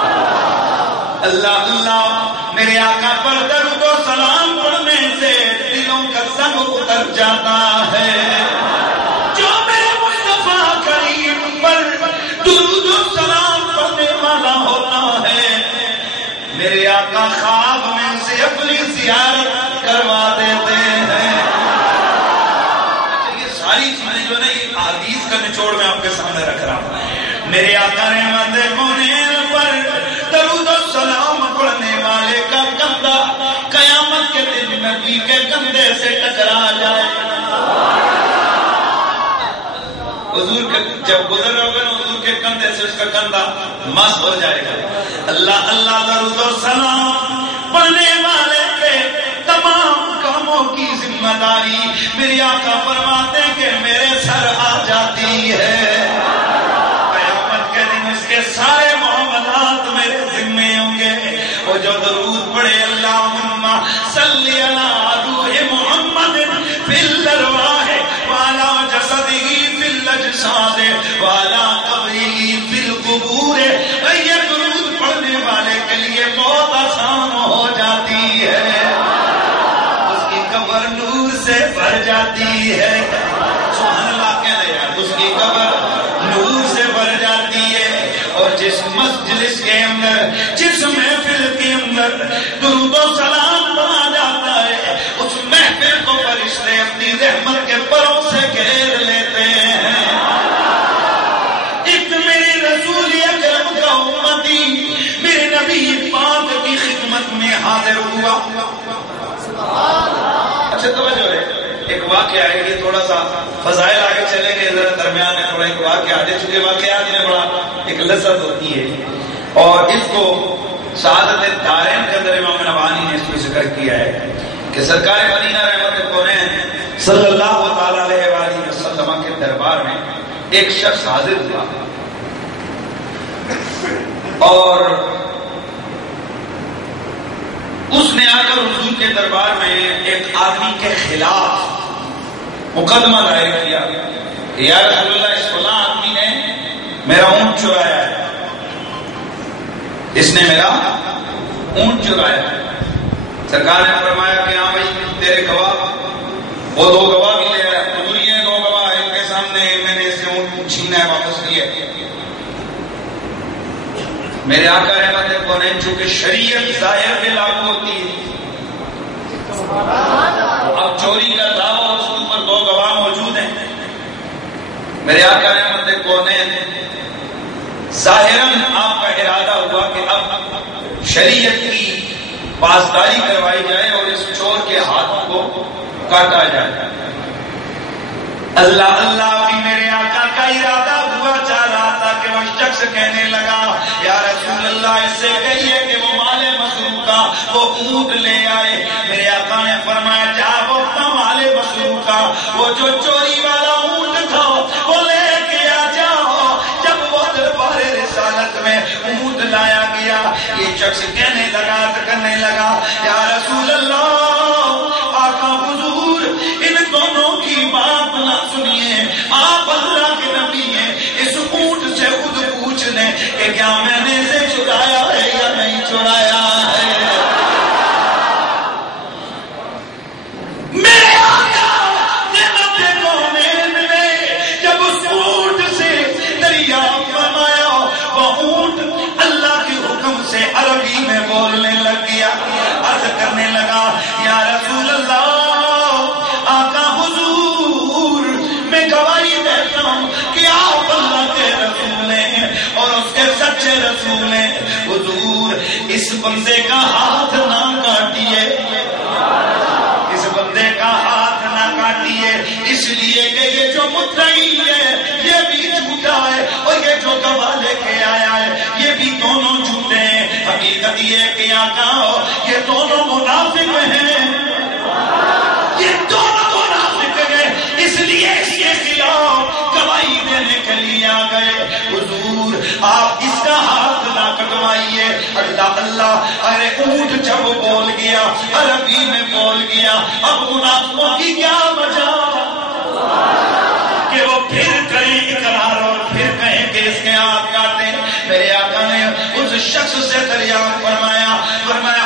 اللہ اللہ میرے آقا پر درود و سلام پڑھنے سے دلوں کا سنگ اتر جاتا ہے۔ جو میرے مصطفیٰ کریم پر درود و سلام پڑھنے والا ہوتا ہے، میرے آقا خواب میں سے اپنی زیارت کروا دیتے ہیں۔ یہ ساری چیزیں جو نہیں حدیث کا نچوڑ میں آپ کے سامنے رکھ رہا ہوں۔ میرے آقا رحمت کونین پر درود و سلام پڑھنے والے کا کندھا قیامت کے دن نبی کے کندھے سے ٹکرا جائے۔ حضور کے جب گزر ہوگا نا حضور کے کندھے سے اس کا کندھا مس ہو جائے گا۔ اللہ اللہ درود و سلام پڑھنے والے کے تمام کاموں کی ذمہ داری میرے آقا فرماتے ہیں کہ میرے سر آ جاتی ہے۔ قیامت کے دن اس کے سارے معاملات میرے ذمے ہوں گے۔ وہ جو درود پڑھے اللہم صلی علی عدو محمد فی الارواح وعلی جسدہ فی الاجساد وعلی قبرہ فی القبور، یہ درود پڑھنے والے کے لیے بہت آسان ہو جاتی ہے۔ اس کی قبر نور سے بھر جاتی ہے۔ سبحان اللہ کہہ رہے ہیں، اس کی قبر نور سے بھر جاتی ہے۔ اور جس مجلس کے اندر، جس محفل کے اندر درود و سلام پڑھا جاتا ہے، اس محفل کو فرشتے اپنی رحمت کے پروں سے گھیر لیتے ہیں۔ ایک میرے رسول اکرم کا امتی میرے نبی پاک کی خدمت میں حاضر ہوا۔ اچھا توجہ ہے، ایک واقعہ ہے، یہ تھوڑا سا فضائل آگے چلیں گے، ذرا درمیان میں تھوڑا ایک واقعہ آ جائے، چونکہ واقعات میں بڑا ایک لذت ہوتی ہے۔ اور اس کو سعادت دارین کے اندر امام نوانی نے اس کو ذکر کیا ہے کہ سرکار مدینہ رحمت کونین صلی اللہ تعالی علیہ وآلہ وسلم کے دربار میں ایک شخص حاضر ہوا اور اس نے آ کر حضور کے دربار میں ایک آدمی کے خلاف مقدمہ دائر کیا، یا رسول اللہ اس فلاں آدمی نے میرا اونٹ چرایا ہے، اس نے میرا اونٹ چرایا ہے۔ سرکار نے فرمایا کہ ہاں بھائی تیرے گواہ، وہ دو گواہ بھی لے آیا، حضور یہ دو گواہ ان کے سامنے میں نے اس سے اونٹ چھینا ہے، واپس کیا۔ میرے آقا رحمت کونین چونکہ شریعت ظاہر پہ لاگو ہوتی ہے، اب چوری کا دعویٰ اس کے اوپر دو گواہ موجود ہیں، میرے آقا رحمت کونین ظاہراً آپ کا ارادہ ہوا کہ اب شریعت کی پاسداری کروائی جائے اور اس چور کے ہاتھ کو کاٹا جائے۔ اللہ اللہ بھی میرے آقا کا ارادہ ہوا چاہ رہا تھا کہ وہ شخص کہنے لگا یا رسول اللہ اس سے کہیے کہ وہ مال مسروق کا وہ اونٹ لے آئے۔ میرے آقا نے فرمایا جا وہ اپنا مال مسروق کا وہ جو چوری والا اونٹ تھا وہ لے کے آ جاؤ۔ جب وہ دربار رسالت میں اونٹ لایا گیا، یہ شخص کہنے لگا یا رسول اللہ آقا حضور ان دونوں کی بات نہ سنیے، آپ اللہ کے نبی ہیں، اس اونٹ سے خود پوچھ لیں کہ کیا میں نے اسے چرایا ہے یا نہیں چرایا ہے۔ میرے آقا نعمت کونین نے جب اس اونٹ سے دریافت فرمایا، وہ اونٹ اللہ کے حکم سے عربی میں بولنے لگ گیا، عرض کرنے لگا یا رسول اللہ آقا حضور میں گواہی دیتا ہوں کہ آپ اللہ کے رسول ہیں اور اس کے سچے رسول ہیں۔ حضور اس بندے کا ہاتھ نہ کاٹیے، اس بندے کا ہاتھ نہ کاٹیے، اس لیے کہ یہ جو مدعی ہے یہ بھی جھوٹا ہے اور یہ جو گواہ لے کے آیا ہے یہ بھی دونوں جھوٹے ہیں۔ حقیقت یہ کہ آقا یہ دونوں منافق ہیں، یہ دونوں منافق ہیں، اس لیے اس کے خلاف گواہی دینے کے لیے آ گئے۔ حضور آپ اس کا ہاتھ نہ کٹوائیے۔ اللہ اللہ، ارے اونٹ جب بول گیا عربی میں بول گیا، اب منافقوں کی کیا وجہ کہ وہ پھر کریں اقرار اور پھر کہیں کہ اس کے ہاتھ کاٹیں۔ میرے آقا نے اس شخص سے دریافت فرمایا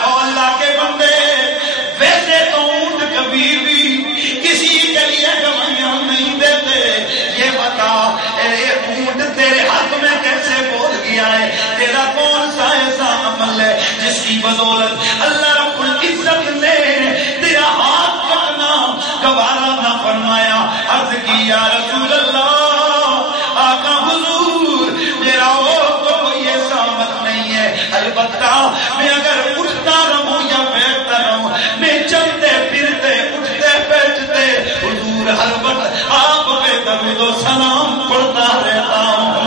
او اللہ کے بندے، ویسے تو اونٹ کبھی بھی کسی کے لیے گواہیاں نہیں دیتے، یہ بتا اے اونٹ تیرے حق میں کیسے بول گیا ہے؟ تیرا کون سا ایسا عمل ہے جس کی بدولت اللہ رب العزت نے تیرا ہاتھ کاٹنا گوارا نہ فرمایا؟ عرض کی یا رسول اللہ آقا حضور میرا وہ کوئی ایسا عمل نہیں ہے، البتہ میں اگر اٹھتا رہوں یا بیٹھتا رہوں، میں چلتے پھرتے اٹھتے بیٹھتے حضور ہر وقت آپ پہ درود و سلام پڑھتا رہتا ہوں۔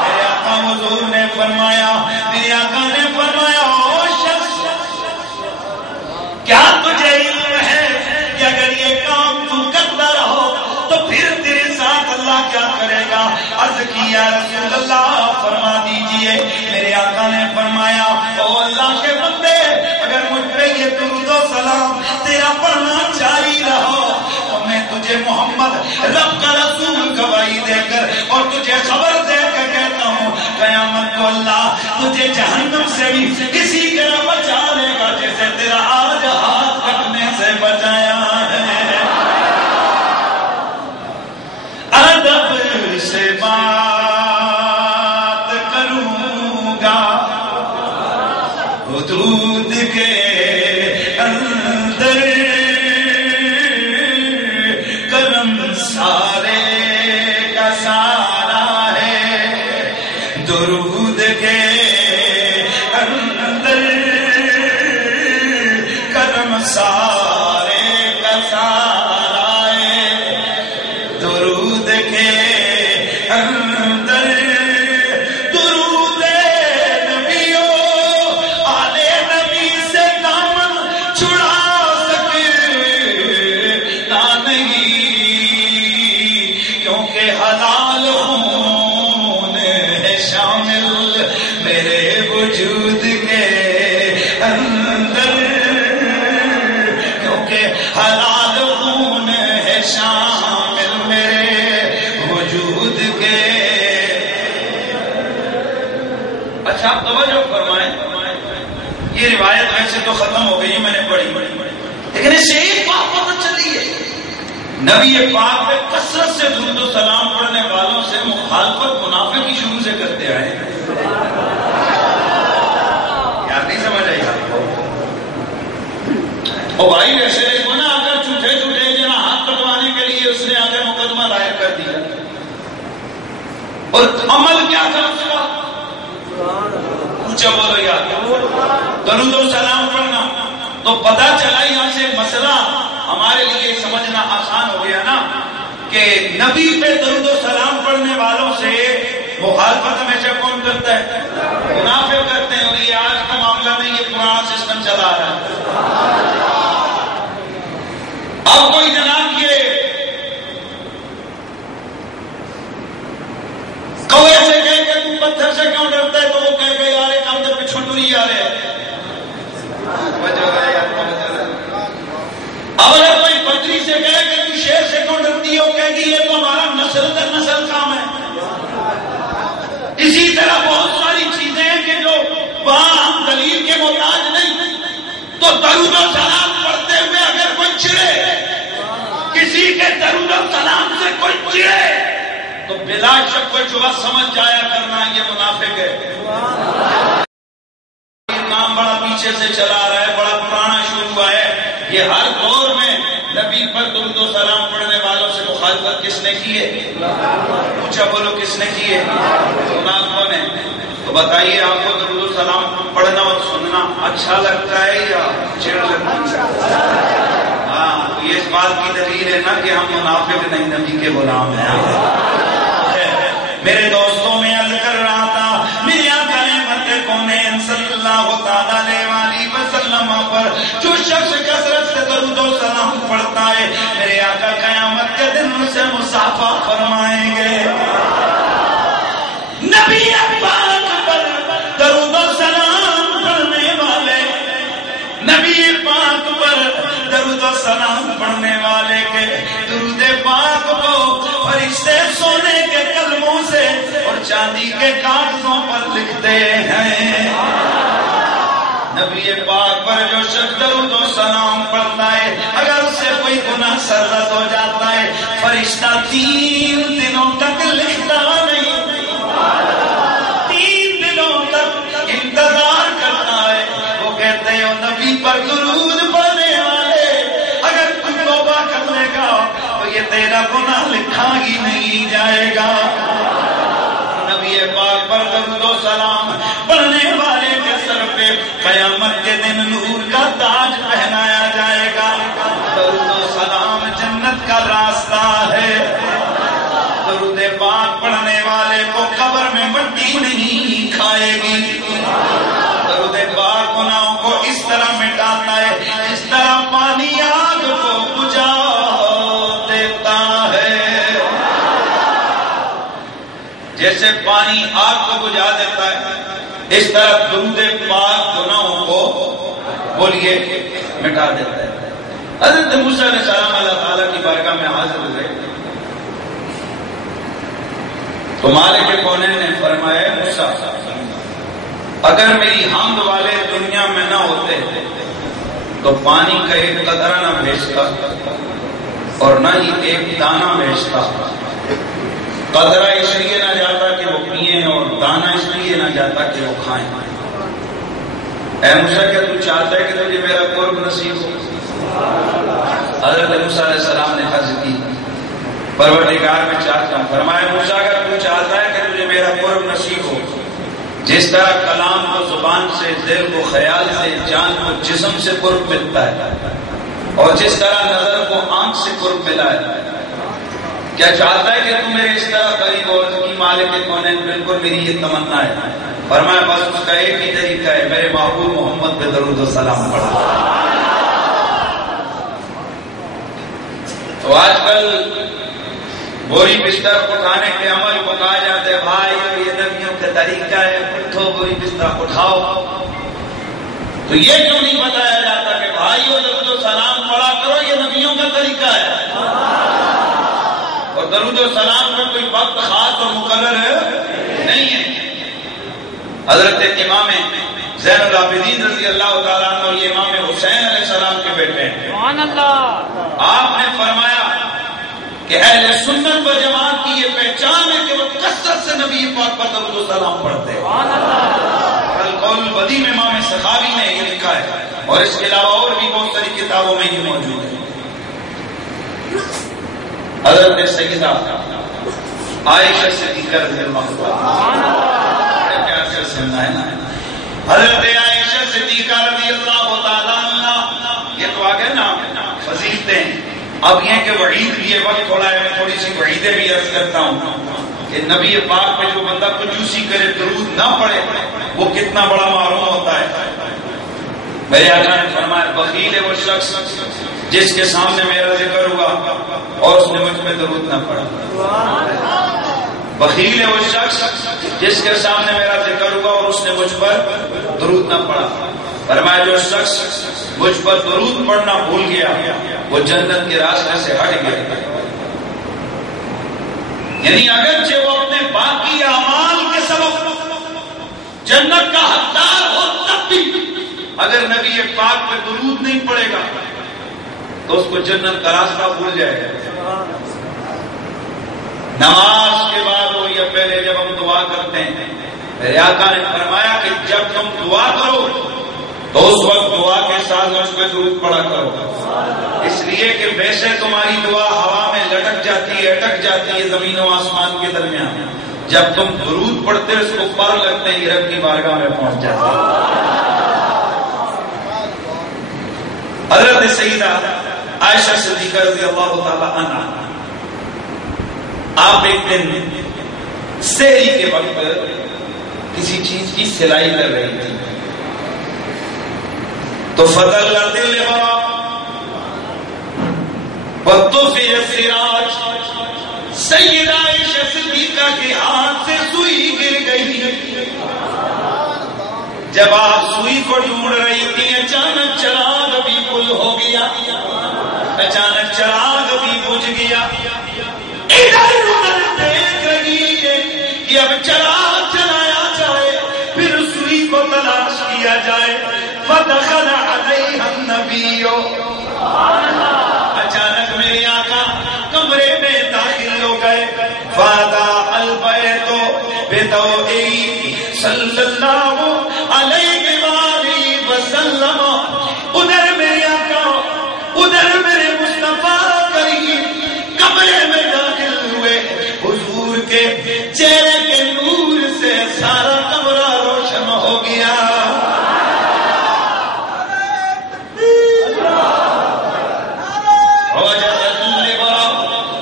میرے آقا حضور نے فرمایا، میرے آقا نے فرمایا او شخص کیا تجھے علم ہے کہ اگر یہ کام تو کرتا رہو تو پھر تیرے ساتھ اللہ کیا کرے گا؟ عرض کی یا رسول اللہ فرما دیجئے۔ میرے آقا نے فرمایا او اللہ کے بندے اگر مجھ پہ یہ درود و سلام تیرا پڑھنا جاری رہو تو میں تجھے محمد رب کا رسول گواہی دے کر اور تجھے خبر دے کر کہتا ہوں قیامت کو اللہ تجھے جہنم سے بھی کسی طرح بچا لے گا جیسے تیرا آج ہاتھ کٹنے سے بچایا ہے۔ ادب سے بات کروں گا حدود کے اندر، کرم سارے کا سارا ہے، درود کے اندر کرم سارے کا سارا ہے، درود کے اندر درود نبیوں آلے نبی سے اچھا آپ توجہ فرمائیں، یہ روایت ویسے تو ختم ہو گئی، میں نے پڑھی، لیکن اس سے ایک بات پتہ چلی ہے، نبی پاک پہ کثرت سے درود و سلام پڑھنے والوں سے مخالفت منافق کی شروع سے کرتے آئے۔ یار نہیں سمجھ آئی او بھائی، ویسے دیکھو نا، اگر جھوٹے جنا ہاتھ کٹوانے کے لیے اس نے آ کر مقدمہ دائر کر دیا، اور عمل کیا تھا اس کا؟ اونچا بولو یار، درود و سلام پڑھنا۔ تو پتا چلا یہاں سے مسئلہ ہمارے لیے سمجھنا آسان ہو گیا نا، کہ نبی پہ درود و سلام پڑھنے والوں سے مخالفت ہمیشہ کون کرتا ہے؟ منافق کرتے ہیں، اور یہ آج کا معاملہ نہیں، یہ پرانا سسٹم چلا رہا ہے۔ اب کوئی جناب یہ کوے سے کہہ کے تم پتھر سے کیوں ڈرتا ہے، تو وہ کہہ کے یار کم سے پچھو ٹوری آ رہے ہیں۔ اب اگر کوئی بدری سے کہے کہ تو شیر سے کیوں ڈرتی ہو، کہے گی یہ تو ہمارا نسل در نسل کام ہے۔ اسی طرح بہت ساری چیزیں ہیں کہ جو وہاں ہم دلیل کے محتاج نہیں، تو درود و سلام پڑھتے ہوئے اگر کوئی چڑھے، کسی کے درود و سلام سے کوئی چڑھے، تو بلا شک و شبہ سمجھ جایا کرنا یہ منافق ہے۔ یہ نام بڑا پیچھے سے چلا رہا ہے، بڑا پرانا شروع ہوا ہے۔ یہ ہر دور میں نبی پر درود و سلام پڑھنے والوں سے مخالفت کس نے کی ہے؟ اونچا بولو، کس نے کی ہے؟ منافقوں نے۔ تو بتائیے آپ کو درود و سلام پڑھنا اور سننا اچھا لگتا ہے یا چڑ لگتا ہے؟ ہاں، تو یہ اس بات کی دلیل ہے نا کہ ہم منافق نہیں، نبی کے غلام ہیں۔ میرے دوستوں میں عرض کر رہا تھا، میرے آقا رحمت کونین صلی اللہ تعالی علیہ وسلم پر جو شخص کثرت سے درود و سلام پڑھتا ہے، میرے آقا قیامت کے دن ان سے مصافحہ فرمائیں گے۔ نبی پاک پر درود و سلام پڑھنے والے، نبی پاک پر درود و سلام پڑھنے والے کے درود پاک کو فرشتے سونے کے قلموں سے اور چاندی کے کاغذوں پر لکھتے ہیں۔ نبی پاک پر جو شخص درود و سلام پڑھتا ہے، اگر اس سے کوئی گناہ سرزد ہو جاتا ہے، فرشتہ 3 دنوں تک لکھتا نہیں، 3 دنوں تک انتظار کرتا ہے۔ وہ کہتے ہیں نبی پر درود پڑھنے والے، اگر تو توبہ کر لے گا تو یہ تیرا گناہ لکھا ہی نہیں جائے گا۔ نبی پاک پر درود و سلام پڑھنے والے کے سر پہ قیامت کے دن نور کا تاج پہنایا جائے گا۔ درود و سلام جنت کا راستہ ہے۔ درود پاک پڑھنے والے کو قبر میں مٹی نہیں کھائے گی۔ درود پاک گناہوں کو اس طرح مٹاتا ہے جس طرح پانی آگ کو بجھا دیتا ہے۔ جیسے پانی آگ کو بجھا دیتا ہے، اس طرح درود پاک گناہوں کو بولیے مٹا دیتا ہے۔ حضرت موسیٰ علیہ السلام اللہ تعالیٰ کی بارگاہ میں حاضر ہوئے، تو مالک کونین نے فرمایا موسیٰ، اگر میری حمد والے دنیا میں نہ ہوتے تو پانی کا ایک قطرہ نہ بھیجتا اور نہ ہی ایک دانہ بھیجتا۔ قطرہ اس لیے نہ جاتا کہ وہ پیئیں اور دانہ اس لیے نہ جاتا کہ وہ کھائیں۔ اے موسیٰ، کیا تو چاہتا ہے کہ تجھے میرا قرب نصیب ہو؟ حضرت موسیٰ علیہ السلام نے عرض کی، پروردگار میں چاہتا ہوں۔ فرمایا موسیٰ، اگر تو چاہتا ہے کہ تجھے میرا قرب نصیب ہو، جس طرح کلام کو زبان سے، دل کو خیال سے، جان کو جسم سے قرب ملتا ہے، اور جس طرح نظر کو آنکھ سے قرب ملا ہے، کیا چاہتا ہے کہ تم میرے اس طرح قریب ہو؟ کہ مالک کونین بالکل میری یہ تمنا ہے۔ فرمایا بس اس کا ایک ہی طریقہ ہے، میرے محبوب محمد پہ درود و سلام پڑھو۔ تو آج کل بوری بستر اٹھانے کے عمل کو کہا جاتا ہے بھائی یہ نبیوں کا طریقہ ہے، اٹھو بوری بستر اٹھاؤ۔ تو یہ کیوں نہیں بتایا جاتا کہ بھائیو درود و سلام پڑھا کرو، یہ نبیوں کا طریقہ ہے، اور درود و سلام کا کوئی وقت خاص اور مقرر نہیں ہے۔ حضرت امام زین العابدین رضی اللہ تعالیٰ عنہ اور یہ امام حسین علیہ السلام کے بیٹے ہیں. سبحان اللہ. آپ نے فرمایا کہ اہل سنت و جماعت کی یہ پہچان ہے کہ وہ کثرت سے نبی پاک پر درود و سلام پڑھتے ہیں. سبحان اللہ. القول البدیع میں امام سخاوی نے یہ لکھا ہے اور اس کے علاوہ اور بھی بہت ساری کتابوں میں یہ موجود ہے. حضرت سیدہ عائشہ صدیقہ رضی اللہ عنہا حضرت عائشہ صدیقہ رضی اللہ تعالیٰ عنہ یہ تو آگے نا فضیلتیں. اب یہ کہ وعید بھی ہے، وقت تھوڑا ہے، میں تھوڑی سی وعیدیں بھی عرض کرتا ہوں کہ نبی پاک پہ جو بندہ کنجوسی کرے درود نہ پڑے وہ کتنا بڑا محروم ہوتا ہے. میرے آقا نے فرمایا بخیل ہے وہ شخص جس کے سامنے میرا ذکر ہوا اور اس نے مجھ پہ درود نہ پڑا. بخیل ہے وہ شخص جس کے سامنے میرا ذکر ہوا اور اس نے مجھ پر درود نہ پڑا. فرمایا جو شخص مجھ پر درود پڑھنا بھول گیا وہ جنت کے راستے سے ہٹ گیا. یعنی اگرچہ وہ اپنے باقی اعمال کے سبب جنت کا حقدار ہو تب بھی اگر نبی پاک پہ درود نہیں پڑے گا تو اس کو جنت کا راستہ بھول جائے گا. نماز کے بعد ہو یا پہلے جب ہم دعا کرتے ہیں میرے آقا نے فرمایا کہ جب تم دعا کرو تو اس وقت دعا کے ساتھ اس پہ درود پڑا کرو، اس لیے کہ ویسے تمہاری دعا ہوا میں لٹک جاتی ہے، اٹک جاتی ہے زمین و آسمان کے درمیان. جب تم درود پڑھتے اس کو پر لگتے ہیں یہ رب کی بارگاہ میں پہنچ جاتے ہیں. حضرت سیدہ عائشہ صدیقہ رضی اللہ تعالی عنہا آپ ایک دن سحری کے وقت کسی چیز کی سلائی کر رہی تھی تو فضلت الغرا وطفئ السراج. سیدہ عائشہ صدیقہ کے ہاتھ سے سوئی گر گئی. جب آپ سوئی کو ڈھونڈ رہی تھی اچانک چراغ بھی گل ہو گیا، اچانک چراغ بھی بجھ گیا. ادھر ادھر دیکھ رہی ہے کہ اب چراغ چلایا جائے پھر سوئی کو تلاش کیا جائے. فدخل علیہ النبی. اچانک میرے آقا کمرے میں داخل ہو گئے. فاضاء البیت بضوء صلی اللہ علیہ وآلہ وسلم. ادھر میرے آقا ادھر میرے مصطفیٰ کریم کمرے میں داخل ہوئے. حضور کے چہرے کے نور سے سارا کمرہ روشن ہو گیا.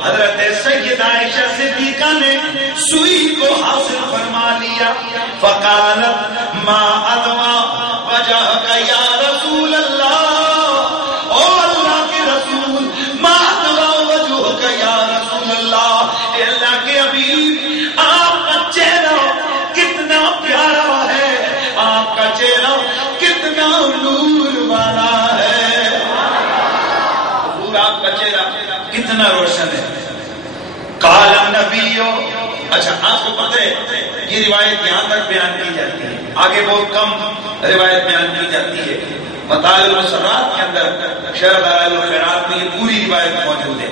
حضرت سیدہ عائشہ صدیقہ نے سوئی کو حاصل فرما لیا. فقالت ما ادوا وجهك یا رسول اللہ. او اللہ کے رسول ما ادوا وجهك یا رسول اللہ. اے اللہ کے حبیب آپ کا چہرہ کتنا پیارا ہے، آپ کا چہرہ کتنا نور والا ہے. حضور آپ کا چہرہ کتنا روشن ہے. قال النبی. اچھا آپ کو پتہ ہے یہ روایت یہاں تک بیان کی جاتی ہے، آگے بہت کم روایت بیان کی جاتی ہے. مطالع المسرات کے اندر شرح دلائل الخیرات میں یہ پوری روایت موجود ہے.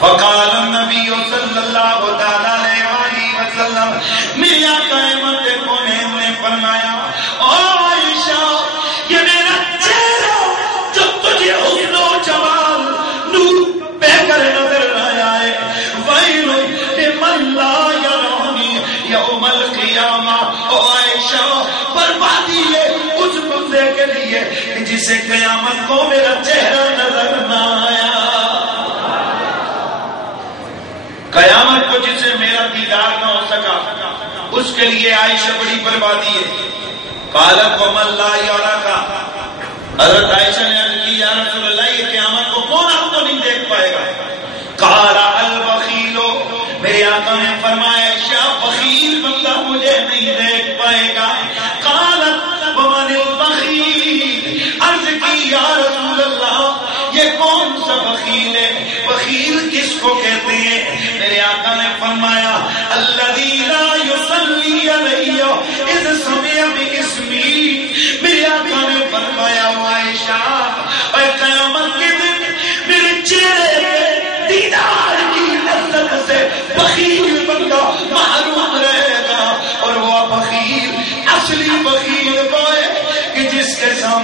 فقال النبی صلی اللہ علیہ وآلہ وسلم. میری آقا احمد کونین نے فرمایا او عائشہ یہ میرا چہرہ جو تجھے حسن و جمال نور بہ کر نظر آیا ہے ویل لمن لا یرانی یوم القیامہ. او عائشہ بربادی ہے اس بندے کے لیے جسے قیامت کو میرا چہرہ نظر نہ آیا. قیامت کو جسے میرا دیدار نہ ہو سکا اس کے لیے عائشہ بڑی بربادی ہے. قالت ومن لا یراک. حضرت عائشہ نے عرض کی یا رسول اللہ یہ قیامت کو کون آپ کو نہیں دیکھ پائے گا. قال البخیل. میرے آقا نے فرمایا عائشہ بخیل بندہ مجھے نہیں دیکھ پائے گا. قالت ومن البخیل. عرض کی یا رسول اللہ یہ کون سا بخیل ہے؟ بخیل کس کو کہتے ہیں؟ میرے آقا نے فرمایا الذی لا یصلی علی اذ سمع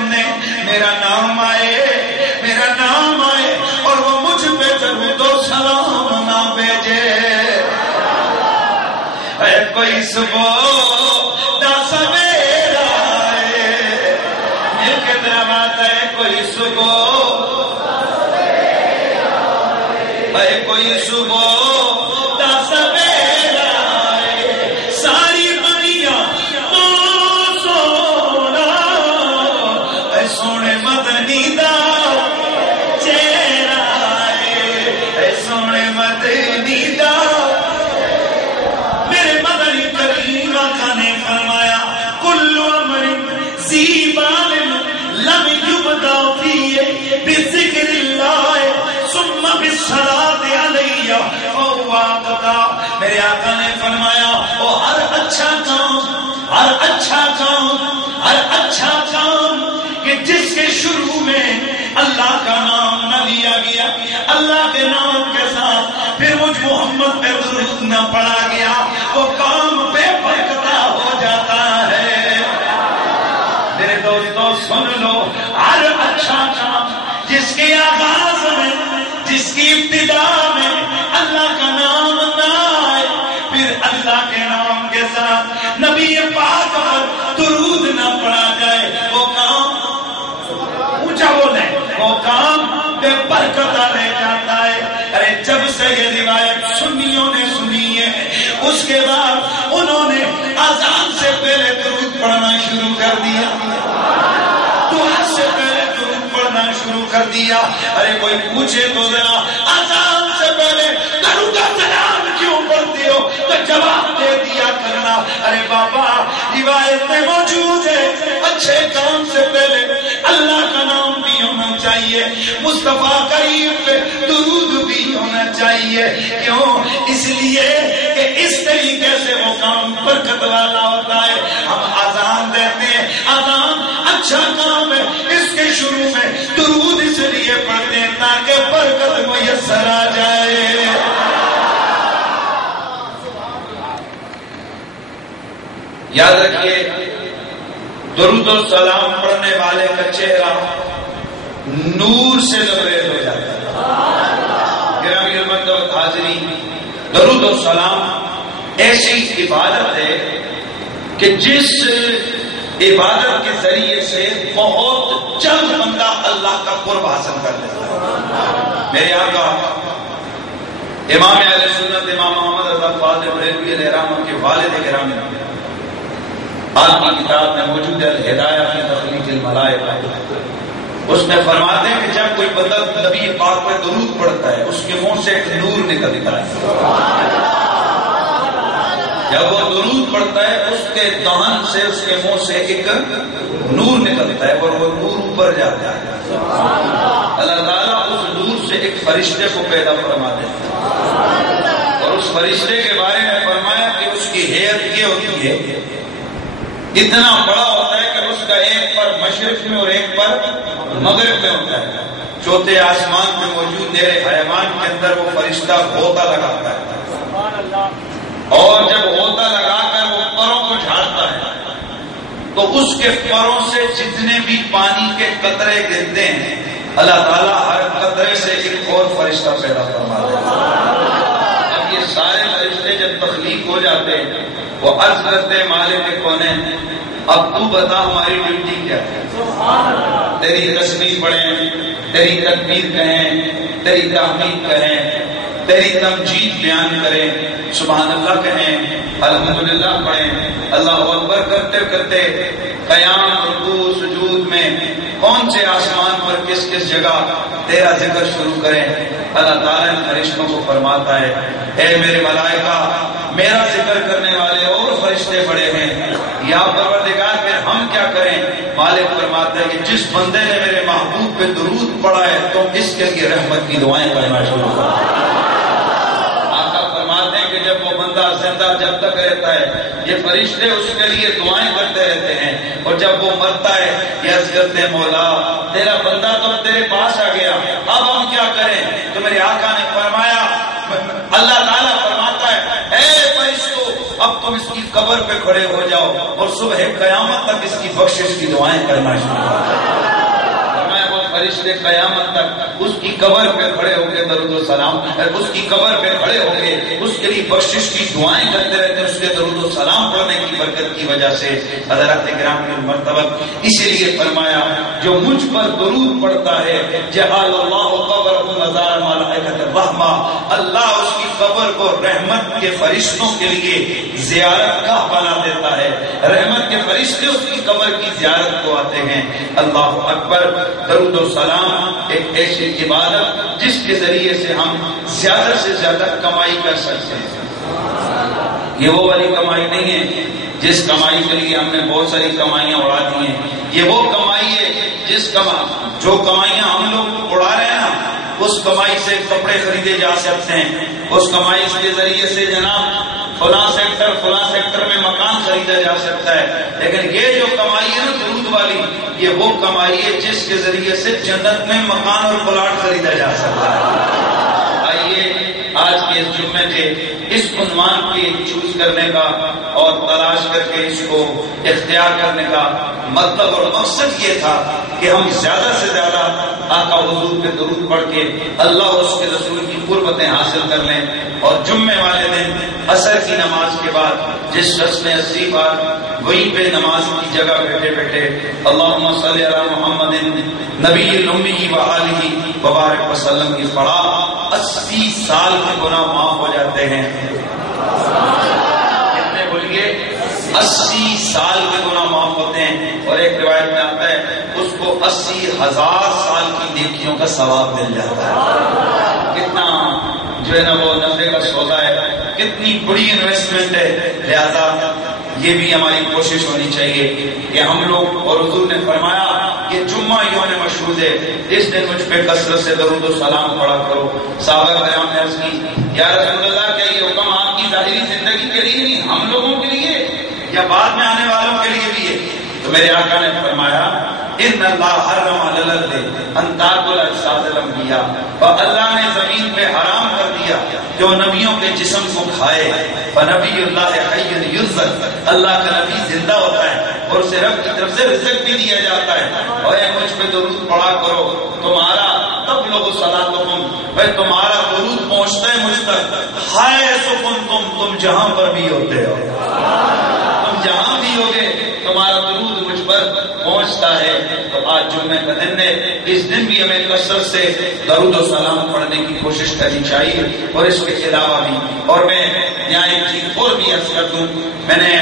سامنے میرا نام آئے اور وہ مجھ پہ درود و سلام نہ بھیجے. اے کوئی صبح دا سویرا ہے مل کے دربات ہے کوئی صبح اے کوئی صبح دا سویرا ہے ساری دنیا تو سونا اے سونے مدنی دا چہرہ ہے اے سونے مدنی دا میرے آقا نے فرمایا وہ ہر اچھا کام کہ جس کے شروع میں اللہ کا نام نہ لیا گیا اللہ کے نام کے ساتھ پھر مجھ محمد پہ درود نہ پڑھا گیا وہ کام بے برکت ہو جاتا ہے. میرے دوستو سن لو ہر اچھا کام جس کے آغاز میں جس کی ابتدا میں اللہ کا نام نہ آئے پھر اللہ کے نام کے ساتھ نبی پاک پر درود نہ پڑھا جائے وہ کام اونچا بولے وہ کام بے برکت رہ جاتا ہے. ارے جب سے یہ روایت سنیوں نے سنی ہے اس کے بعد انہوں نے اذان سے پہلے درود پڑھنا شروع کر دیا دعا سے پہلے درود پڑھنا شروع کر دیا. ارے کوئی پوچھے تو ذرا اذان سے پہلے درود سلام کیوں پڑھتے ہو تو جواب دے دیا کرنا ارے بابا روایت میں موجود ہے اچھے کام سے پہلے اللہ کا نام بھی ہونا چاہیے مصطفیٰ کریم پہ درود بھی ہونا چاہیے. کیوں؟ اس لیے کہ اس طریقے سے وہ کام برکت والا ہوتا ہے. ہم اذان دیتے ہیں اذان اچھا کام ہے اس کے شروع میں درود اس لیے پڑھتے ہیں تاکہ برکت میسر آ جائے. یاد رکھیے درود و سلام پڑھنے والے کا چہرہ نور سے لبریز ہو جاتا ہے. گرامی المرتبہ حاضرین درود و سلام ایسی عبادت ہے کہ جس عبادت کے ذریعے سے بہت جلد بندہ اللہ کا قرب حاصل کر لیتا ہے. میرے آقا امام اہل سنت امام محمد رضا فاضل بریلوی علیہ الرحمہ کے والد گرامی آپ کی کتاب میں موجود ہے الہدایہ فی تخلیق الملائکہ اس میں فرماتے ہیں کہ جب کوئی بندہ نبی پاک پر درود پڑھتا ہے اس کے منہ سے ایک نور نکلتا ہے. جب وہ درود پڑھتا ہے اس کے دہن سے اس کے منہ سے ایک نور نکلتا ہے اور وہ نور اوپر جاتا ہے. اللہ تعالیٰ اس نور سے ایک فرشتے کو پیدا فرما دیتا ہے اور اس فرشتے کے بارے میں فرمایا کہ اس کی حیت یہ ہوتی ہے اتنا بڑا ہوتا ہے کہ اس کا ایک پر مشرق میں اور ایک پر مغرب میں ہوتا ہے. چوتھے آسمان میں موجود میرے حیوان کے اندر وہ فرشتہ غوطہ لگاتا ہے اور جب غوطہ لگا کر وہ پروں کو جھاڑتا ہے تو اس کے پروں سے جتنے بھی پانی کے قطرے گرتے ہیں اللہ تعالیٰ ہر قطرے سے ایک اور فرشتہ پیدا فرما دیتا ہے. اب یہ سارے فرشتے جب تخلیق ہو جاتے ہیں وہ عرض کرتے مالک کونین اب تو بتا ہماری ڈیوٹی کیا ہے. تیری تسبیح پڑھیں تیری تکبیر کہیں تیری تحمید کہیں تیری تمجید بیان کریں سبحان اللہ کہیں الحمدللہ پڑھیں اللہ اکبر کرتے کرتے قیام رکوع سجود میں کون سے آسمان پر کس کس جگہ تیرا ذکر شروع کریں. اللہ تعالیٰ ان فرشتوں کو فرماتا ہے اے میرے ملائکہ میرا ذکر کرنے والے اور فرشتے بڑے ہیں یا پروردگار پھر ہم کیا کریں. مالک فرماتا ہے کہ جس بندے نے میرے محبوب پہ درود پڑھا ہے تو اس کے لیے رحمت کی دعائیں کرنا شروع کریں. آقا فرماتے ہیں کہ جب وہ بندہ زندہ جب تک رہتا ہے یہ فرشتے اس کے لیے دعائیں کرتے رہتے ہیں اور جب وہ مرتا ہے یہ عرض کرتے ہیں مولا تیرا بندہ تو تیرے پاس آ گیا اب ہم کیا کریں. تو میرے آقا نے فرمایا اللہ تعالیٰ فرماتا ہے اے فرشتوں اب تم اس کی قبر پہ کھڑے ہو جاؤ اور صبح قیامت تک اس کی بخشش کی دعائیں کرنا شروع کرو۔ فرشتے قیامت تک اس کی قبر پہ کھڑے ہو کے درود و سلام، اس کی قبر پہ کھڑے ہو کے اس کے لیے بخشش کی دعائیں کرتے رہتے ہیں، اس کے درود و سلام پڑھنے کی برکت کی وجہ سے۔ حضرات کرام کی مرتبہ اسی لیے فرمایا جو مجھ پر درود پڑھتا ہے جعل اللہ قبرہ مزار ملائکۃ الرحمہ، اللہ اس کی قبر کو رحمت کے فرشتوں کے لیے زیارت گاہ بنا دیتا ہے، رحمت کے فرشتے اس کی قبر کی زیارت کو آتے ہیں۔ اللہ اکبر۔ درود و سلام ایک ایسی عبادت جس کے ذریعے سے ہم زیادہ سے زیادہ کمائی کر سکتے ہیں۔ یہ وہ والی کمائی نہیں ہے جس کمائی کے لیے ہم نے بہت ساری کمائیاں اڑا دی ہیں، یہ وہ کمائی ہے جو کمائیاں ہم لوگ اڑا رہے ہیں نا، اس کمائی سے کپڑے خریدے جا سکتے ہیں، اس کمائی کے ذریعے سے جناب فلاں سیکٹر میں مکان خریدا جا سکتا ہے، لیکن یہ جو کمائی ہے نا درود والی، یہ وہ کمائی ہے جس کے ذریعے سے جنت میں مکان اور پلاٹ خریدا جا سکتا ہے۔ آئیے آج کے اس جمعے کے اس عنوان کے چوز کرنے کا اور تلاش کر کے اس کو اختیار کرنے کا مطلب اور مقصد یہ تھا کہ ہم زیادہ سے زیادہ آقا حضور پہ درود پڑھ کے اللہ اور اس کے رسول کی قربتیں حاصل کر لیں، اور جمعے والے دن عصر کی نماز کے بعد جس شخص نے 80 بار وہیں پہ نماز کی جگہ بیٹھے بیٹھے اللہم صلی علی محمد نبی الامی و آلہ وبارک وسلم کی پڑھا، 80 سال کے گناہ معاف ہو جاتے ہیں۔ کتنے بولیے؟ 80 سال کے گناہ معاف ہوتے ہیں، اور ایک روایت میں آتا ہے اس کو 80,000 سال کی نیکیوں کا ثواب مل جاتا ہے۔ کتنا جو ہے نا وہ نفع کا سودا ہے، کتنی بڑی انویسٹمنٹ ہے۔ لہذا یہ بھی ہماری کوشش ہونی چاہیے کہ ہم لوگ، اور حضور نے فرمایا کہ جمعہ یوم مشہود ہے، اس دن مجھ پہ کثرت سے درود و سلام پڑھا کرو۔ صحابہ کرام نے عرض کی یا رسول اللہ کیا یہ حکم آپ کی ظاہری زندگی کے لیے نہیں، ہم لوگوں کے لیے یا بعد میں آنے والوں کے لیے بھی ہے؟ تو میرے آقا نے فرمایا ان اللہ حرم علی الارض ان تاکل اجساد الانبیاء، اور اللہ نے زمین پہ حرام کر دیا کہ وہ نبیوں کے جسم کو کھائے۔ فنبی اللہ حی یرزق، اللہ کا نبی زندہ ہوتا ہے اور اسے رب کی طرف سے رزق بھی دیا جاتا ہے۔ اور اے مجھ پہ درود پڑھا کرو، تمہارا تبلغ صلاتکم، بھائی تمہارا درود پہنچتا ہے مجھ تک، حیث کنتم، تم جہاں پر بھی ہوتے ہو، تم جہاں بھی ہوگے تمہارا درود مجھ پر پہنچتا ہے۔ تو آج جمعہ کا دن ہے، اس دن بھی ہمیں کثرت سے درود و سلام پڑھنے کی کوشش کرنی چاہیے، اور اس کے علاوہ بھی، اور میں یہاں ایک چیز اور بھی عرض کر دوں، میں نے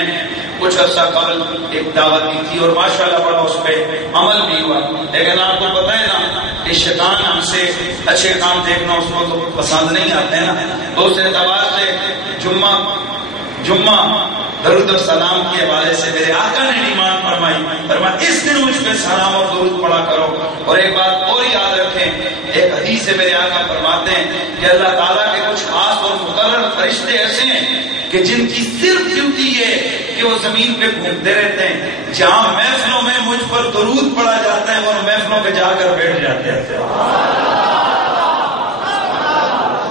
کچھ عرصہ قبل ایک دعوت دی تھی اور ماشاءاللہ بڑا اس پہ عمل بھی ہوا، لیکن آپ کو پتہ ہے نا کہ شیطان ہم سے اچھے کام دیکھنا اس کو تو پسند نہیں آتے ہیں نا، تو اس اعتبار سے جمعہ درود و سلام کے حوالے سے میرے آقا نے ڈیمانڈ فرمایا اس دن مجھ پہ سلام اور درود پڑھا کرو۔ اور ایک بات اور یاد رکھیں، ایک حدیث سے میرے آقا فرماتے ہیں کہ اللہ تعالیٰ کے کچھ خاص اور مقرر فرشتے ایسے ہیں کہ جن کی صرف ڈیوٹی ہے کہ وہ زمین پہ گھومتے رہتے ہیں، جہاں محفلوں میں مجھ پر درود پڑھا جاتا ہے وہ محفلوں پہ جا کر بیٹھ جاتے ہیں،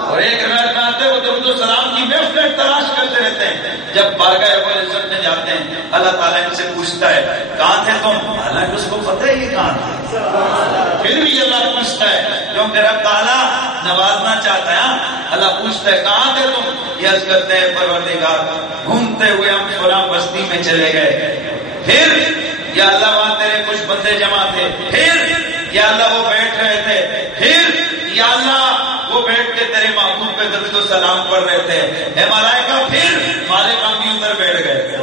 اور ایک روایت میں آتے ہیں وہ درود و سلام کی محفلیں تلاش کرتے رہتے ہیں۔ جب بارگاہ رب العزت میں جاتے ہیں اللہ تعالیٰ ان سے پوچھتا ہے کہاں تھے تم، حالانکہ اس کو پتہ ہے یہ کہاں تھے، پھر بھی اللہ پوچھتا ہے کیونکہ رب تعالیٰ نوازنا چاہتا ہے۔ اللہ پوچھتا ہے کہاں تھے تم، یہ عرض کرتے ہیں پروردگار گھومتے ہوئے ہم فلاں بستی میں چلے گئے، پھر یا اللہ وہاں تیرے کچھ بندے جمع تھے، پھر یا اللہ وہ بیٹھ رہے تھے، پھر یا اللہ وہ بیٹھ کے تیرے محبوب پہ درود و سلام پڑھ رہے تھے، اے ملائکہ پھر مالک ہم بھی ادھر بیٹھ گئے،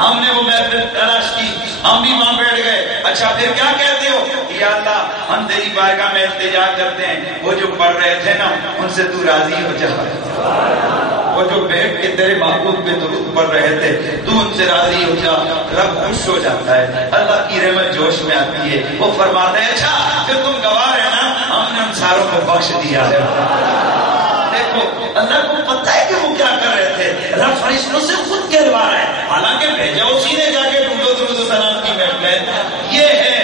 ہم نے وہ محفل تلاش کی، ہم بھی وہاں بیٹھ گئے، اچھا پھر کیا کہتے ہو، یا اللہ ہم تیری بارگاہ میں التجا کرتے ہیں وہ جو پڑھ رہے تھے نا ان سے تو راضی ہو جا، وہ جو بیٹھ کے تیرے محبوب پہ درود پڑھ رہے تھے تو ان سے راضی ہو جا، رب خوش ہو جاتا ہے، اللہ کی رحمت جوش میں آتی ہے، وہ فرماتے ہیں اچھا پھر تم گواہ ہے نا ہم نے ان ساروں کو بخش دیا ہے۔ دیکھو اللہ کو پتہ ہے کہ وہ کیا کر رہے تھے، رب فرشتوں سے خود کہلوا رہا ہے، حالانکہ بھیجا اسی نے جا کے ڈھونڈو درود و سلام کی محفل، یہ ہے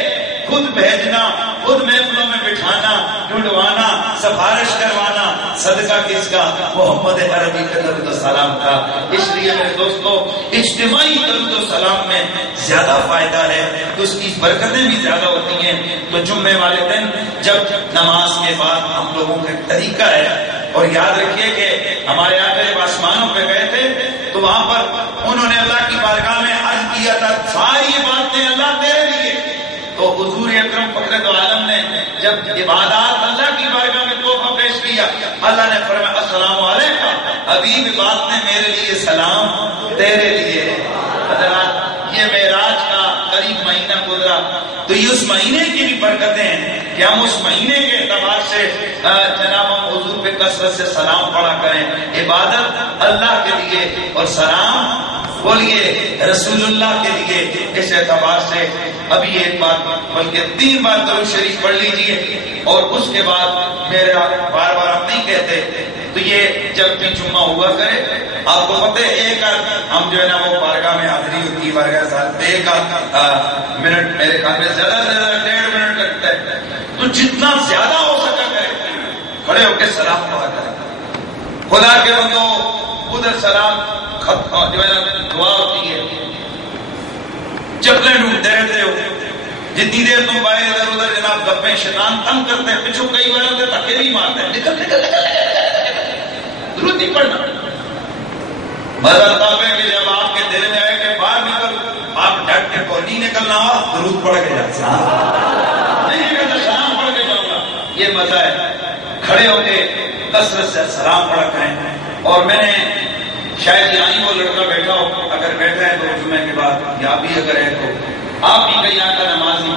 خود بھیجنا، خود محفلوں میں بٹھانا۔ بہانا ڈھونڈوانا سفارش کروانا صدقہ کس کا؟ محمد عربی کا درود و سلام کا. اس لیے میرے دوستو اجتماعی درود و سلام میں زیادہ فائدہ ہے تو اس کی برکتیں بھی زیادہ ہوتی ہیں. تو جمعے والے دن جب نماز کے بعد ہم لوگوں کا طریقہ ہے، اور یاد رکھیے کہ ہمارے آقا جب آسمانوں پہ گئے تھے تو وہاں پر انہوں نے اللہ کی بارگاہ میں عرض کیا تھا ساری باتیں اللہ تیرے لیے. تو حضور اکرم فخر دو عالم نے جب عبادات اللہ کی بارگاہ میں تحفہ پیش کیا، اللہ نے فرمایا السلام علیکم حبیب، بات نے میرے لیے سلام تیرے لیے. حضرات یہ معراج کا قریب مہینہ گزرا تو یہ اس مہینے کی بھی برکتیں ہیں کہ ہم اس مہینے کے اعتبار سے جناب ہم حضور پہ کثرت سے سلام پڑھا کریں. عبادت اللہ کے لیے اور سلام بولیے رسول اللہ کے لیے. اس اعتبار سے ابھی ایک بار بلکہ 3 بار درود شریف پڑھ لیجئے، اور اس کے بعد میرے بار بار آپ نہیں کہتے تو یہ جب بھی جمعہ ہوا کرے آپ کو پتہ ہے ایک ہم جو ہے نا وہ بارگاہ میں حاضری ہوتی ہے، بارگاہ صاحب ایک منٹ میرے خیال میں زیادہ سے زیادہ 1.5 منٹ لگتا ہے. تو جتنا زیادہ ہو سکا کرے کھڑے ہو کے سلام پڑھا کرے. خدا کے بندو ادھر سلام جو ہے نا دعا ہوتی ہے، چپلیں ڈھونڈتے رہتے ہو جتنی دیر تم باہر ادھر ادھر جناب گپیں شیطان تنگ کرتے ہیں، پچھو کئی بار ہوتے دھکے نہیں مارتے ہیں، نکل نکل ضرورت نہیں پڑنا. مطلب ہے کہ جب آپ کے دل میں آئے کہ باہر نکل آپ ڈٹ کے کو نہیں نکلنا ہوا درود پڑھ کے جاتے نہیں کہتے سلام پڑھ کے جاؤں گا. یہ مزہ ہے کھڑے ہو کے کثرت سے سلام پڑھا کریں. اور میں نے شاید یہاں ہی وہ لڑکا بیٹھا ہو، اگر بیٹھا ہے تو جمعے کے بعد یا بھی اگر ہے تو آپ بھی کہیں آتا نمازی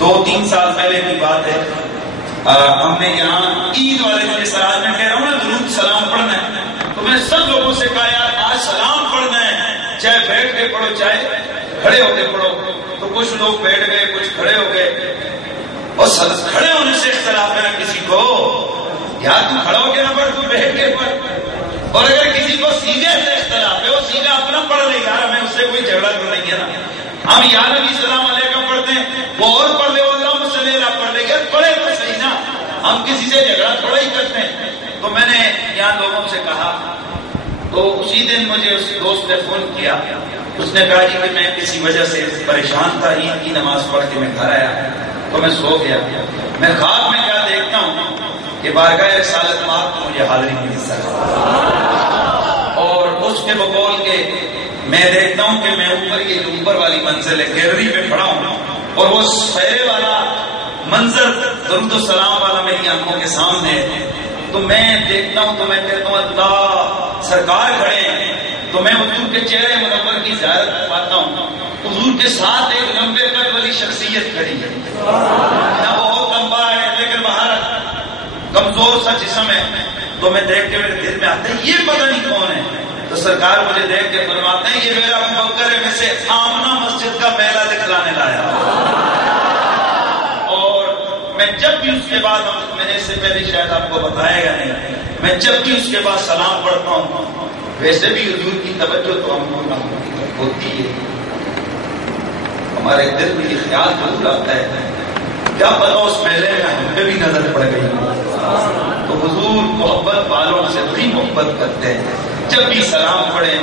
2-3 سال پہلے کی بات ہے، ہم نے یہاں عید والے دن اس آج میں کہہ رہا ہوں نا درود سلام پڑھنا ہے تو میں سب لوگوں سے کہا یار آج سلام پڑھنا ہے، چاہے بیٹھ کے پڑھو چاہے کھڑے ہو کے پڑھو. تو کچھ لوگ بیٹھ گئے کچھ کھڑے ہو گئے، اور کھڑے ہونے سے اختلاف ہے نا کسی کو یار تم کھڑا ہو کے نہ پڑھ تو بیٹھ کے پڑھ. اور اگر کسی کو سیدھے سے اختلاف ہے وہ سیدھا اپنا پڑھ لے یار، ہمیں اس سے کوئی جھگڑا تو نہیں ہے نا. ہم یا نبی سلام علیکم پڑھتے ہیں وہ اور پڑھ لے وہ اللہم صلی اللہ پڑھ لے گا، پڑھے تو صحیح نا، ہم کسی سے جھگڑا تھوڑا ہی کرتے ہیں. تو میں نے یہاں لوگوں سے کہا تو اسی دن مجھے اس دوست نے فون کیا، اس نے کہا جی کہ میں کسی وجہ سے پریشان تھا، عید کی نماز پڑھ کے میں گھر آیا تو میں سو گیا. میں خواب میں کیا دیکھتا ہوں کہ بارگاہ رسالت مات کو مجھے حاضری ملی اور اس کے بقول کے میں دیکھتا ہوں کہ میں اوپر یہ جو اوپر والی منزل ہے گیلری میں کھڑا ہوں اور وہ سفیرے والا منظر درود و سلام والا میری آنکھوں کے سامنے ہے. تو میں دیکھتا ہوں تو میں کہتا ہوں اللہ سرکار کھڑے ہیں. تو میں حضور کے چہرے منور کی زیارت پاتا ہوں، حضور کے ساتھ ایک لمبے قد والی شخصیت کھڑی ہے، نہ بہت لمبا ہے لیکن باہر کمزور سا جسم ہے. تو میں دیکھ کے میرے دل میں آتا ہے یہ پتہ نہیں کون ہے. تو سرکار مجھے دیکھ کے فرماتے ہیں یہ میرا ابوبکر ہے، میں سے آمنہ مسجد کا میلہ دکھلانے لایا. اور میں جب بھی اس کے بعد میں نے اس سے پہلے شاید آپ کو بتایا گا نہیں، میں جب بھی اس کے بعد سلام پڑھتا ہوں ویسے بھی حضور کی توجہ تو ہم کو ہوتی ہے، ہمارے دل میں یہ خیال ضرور آتا ہے کیا پتا اس میلے میں ہم پہ بھی نظر پڑ گئی. تو حضور محبت والوں سے بھی محبت کرتے ہیں. جب بھی سلام پڑھیں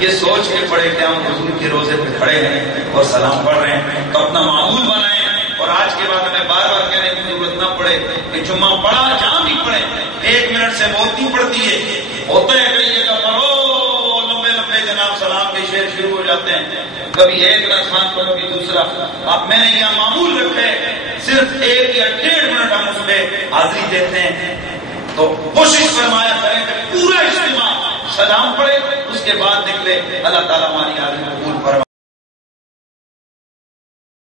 یہ سوچ کے پڑھیں کہ ہم حضور کے روزے پہ کھڑے ہیں اور سلام پڑھ رہے ہیں تو اپنا معمول بنائیں. اور آج کے بعد ہمیں بار بار کہنے کی ضرورت نہ پڑے کہ جمعہ پڑھا جہاں بھی پڑھیں 1 منٹ سے موت نہیں پڑتی ہے. ہوتا ہے کئی جگہ پڑھو لمبے لمبے جناب سلام کے شعر شروع ہو جاتے ہیں، کبھی ایک رسمان کو کبھی دوسرا. اب میں نے یہاں معمول رکھے صرف 1 یا 1.5 منٹ ہم اس پہ حاضری دیتے ہیں. تو کوشش فرمایا کریں کہ پورا اجتماع سلام پڑھے اس کے بعد نکلے. اللہ تعالیٰ ہماری حاضری قبول فرمائے.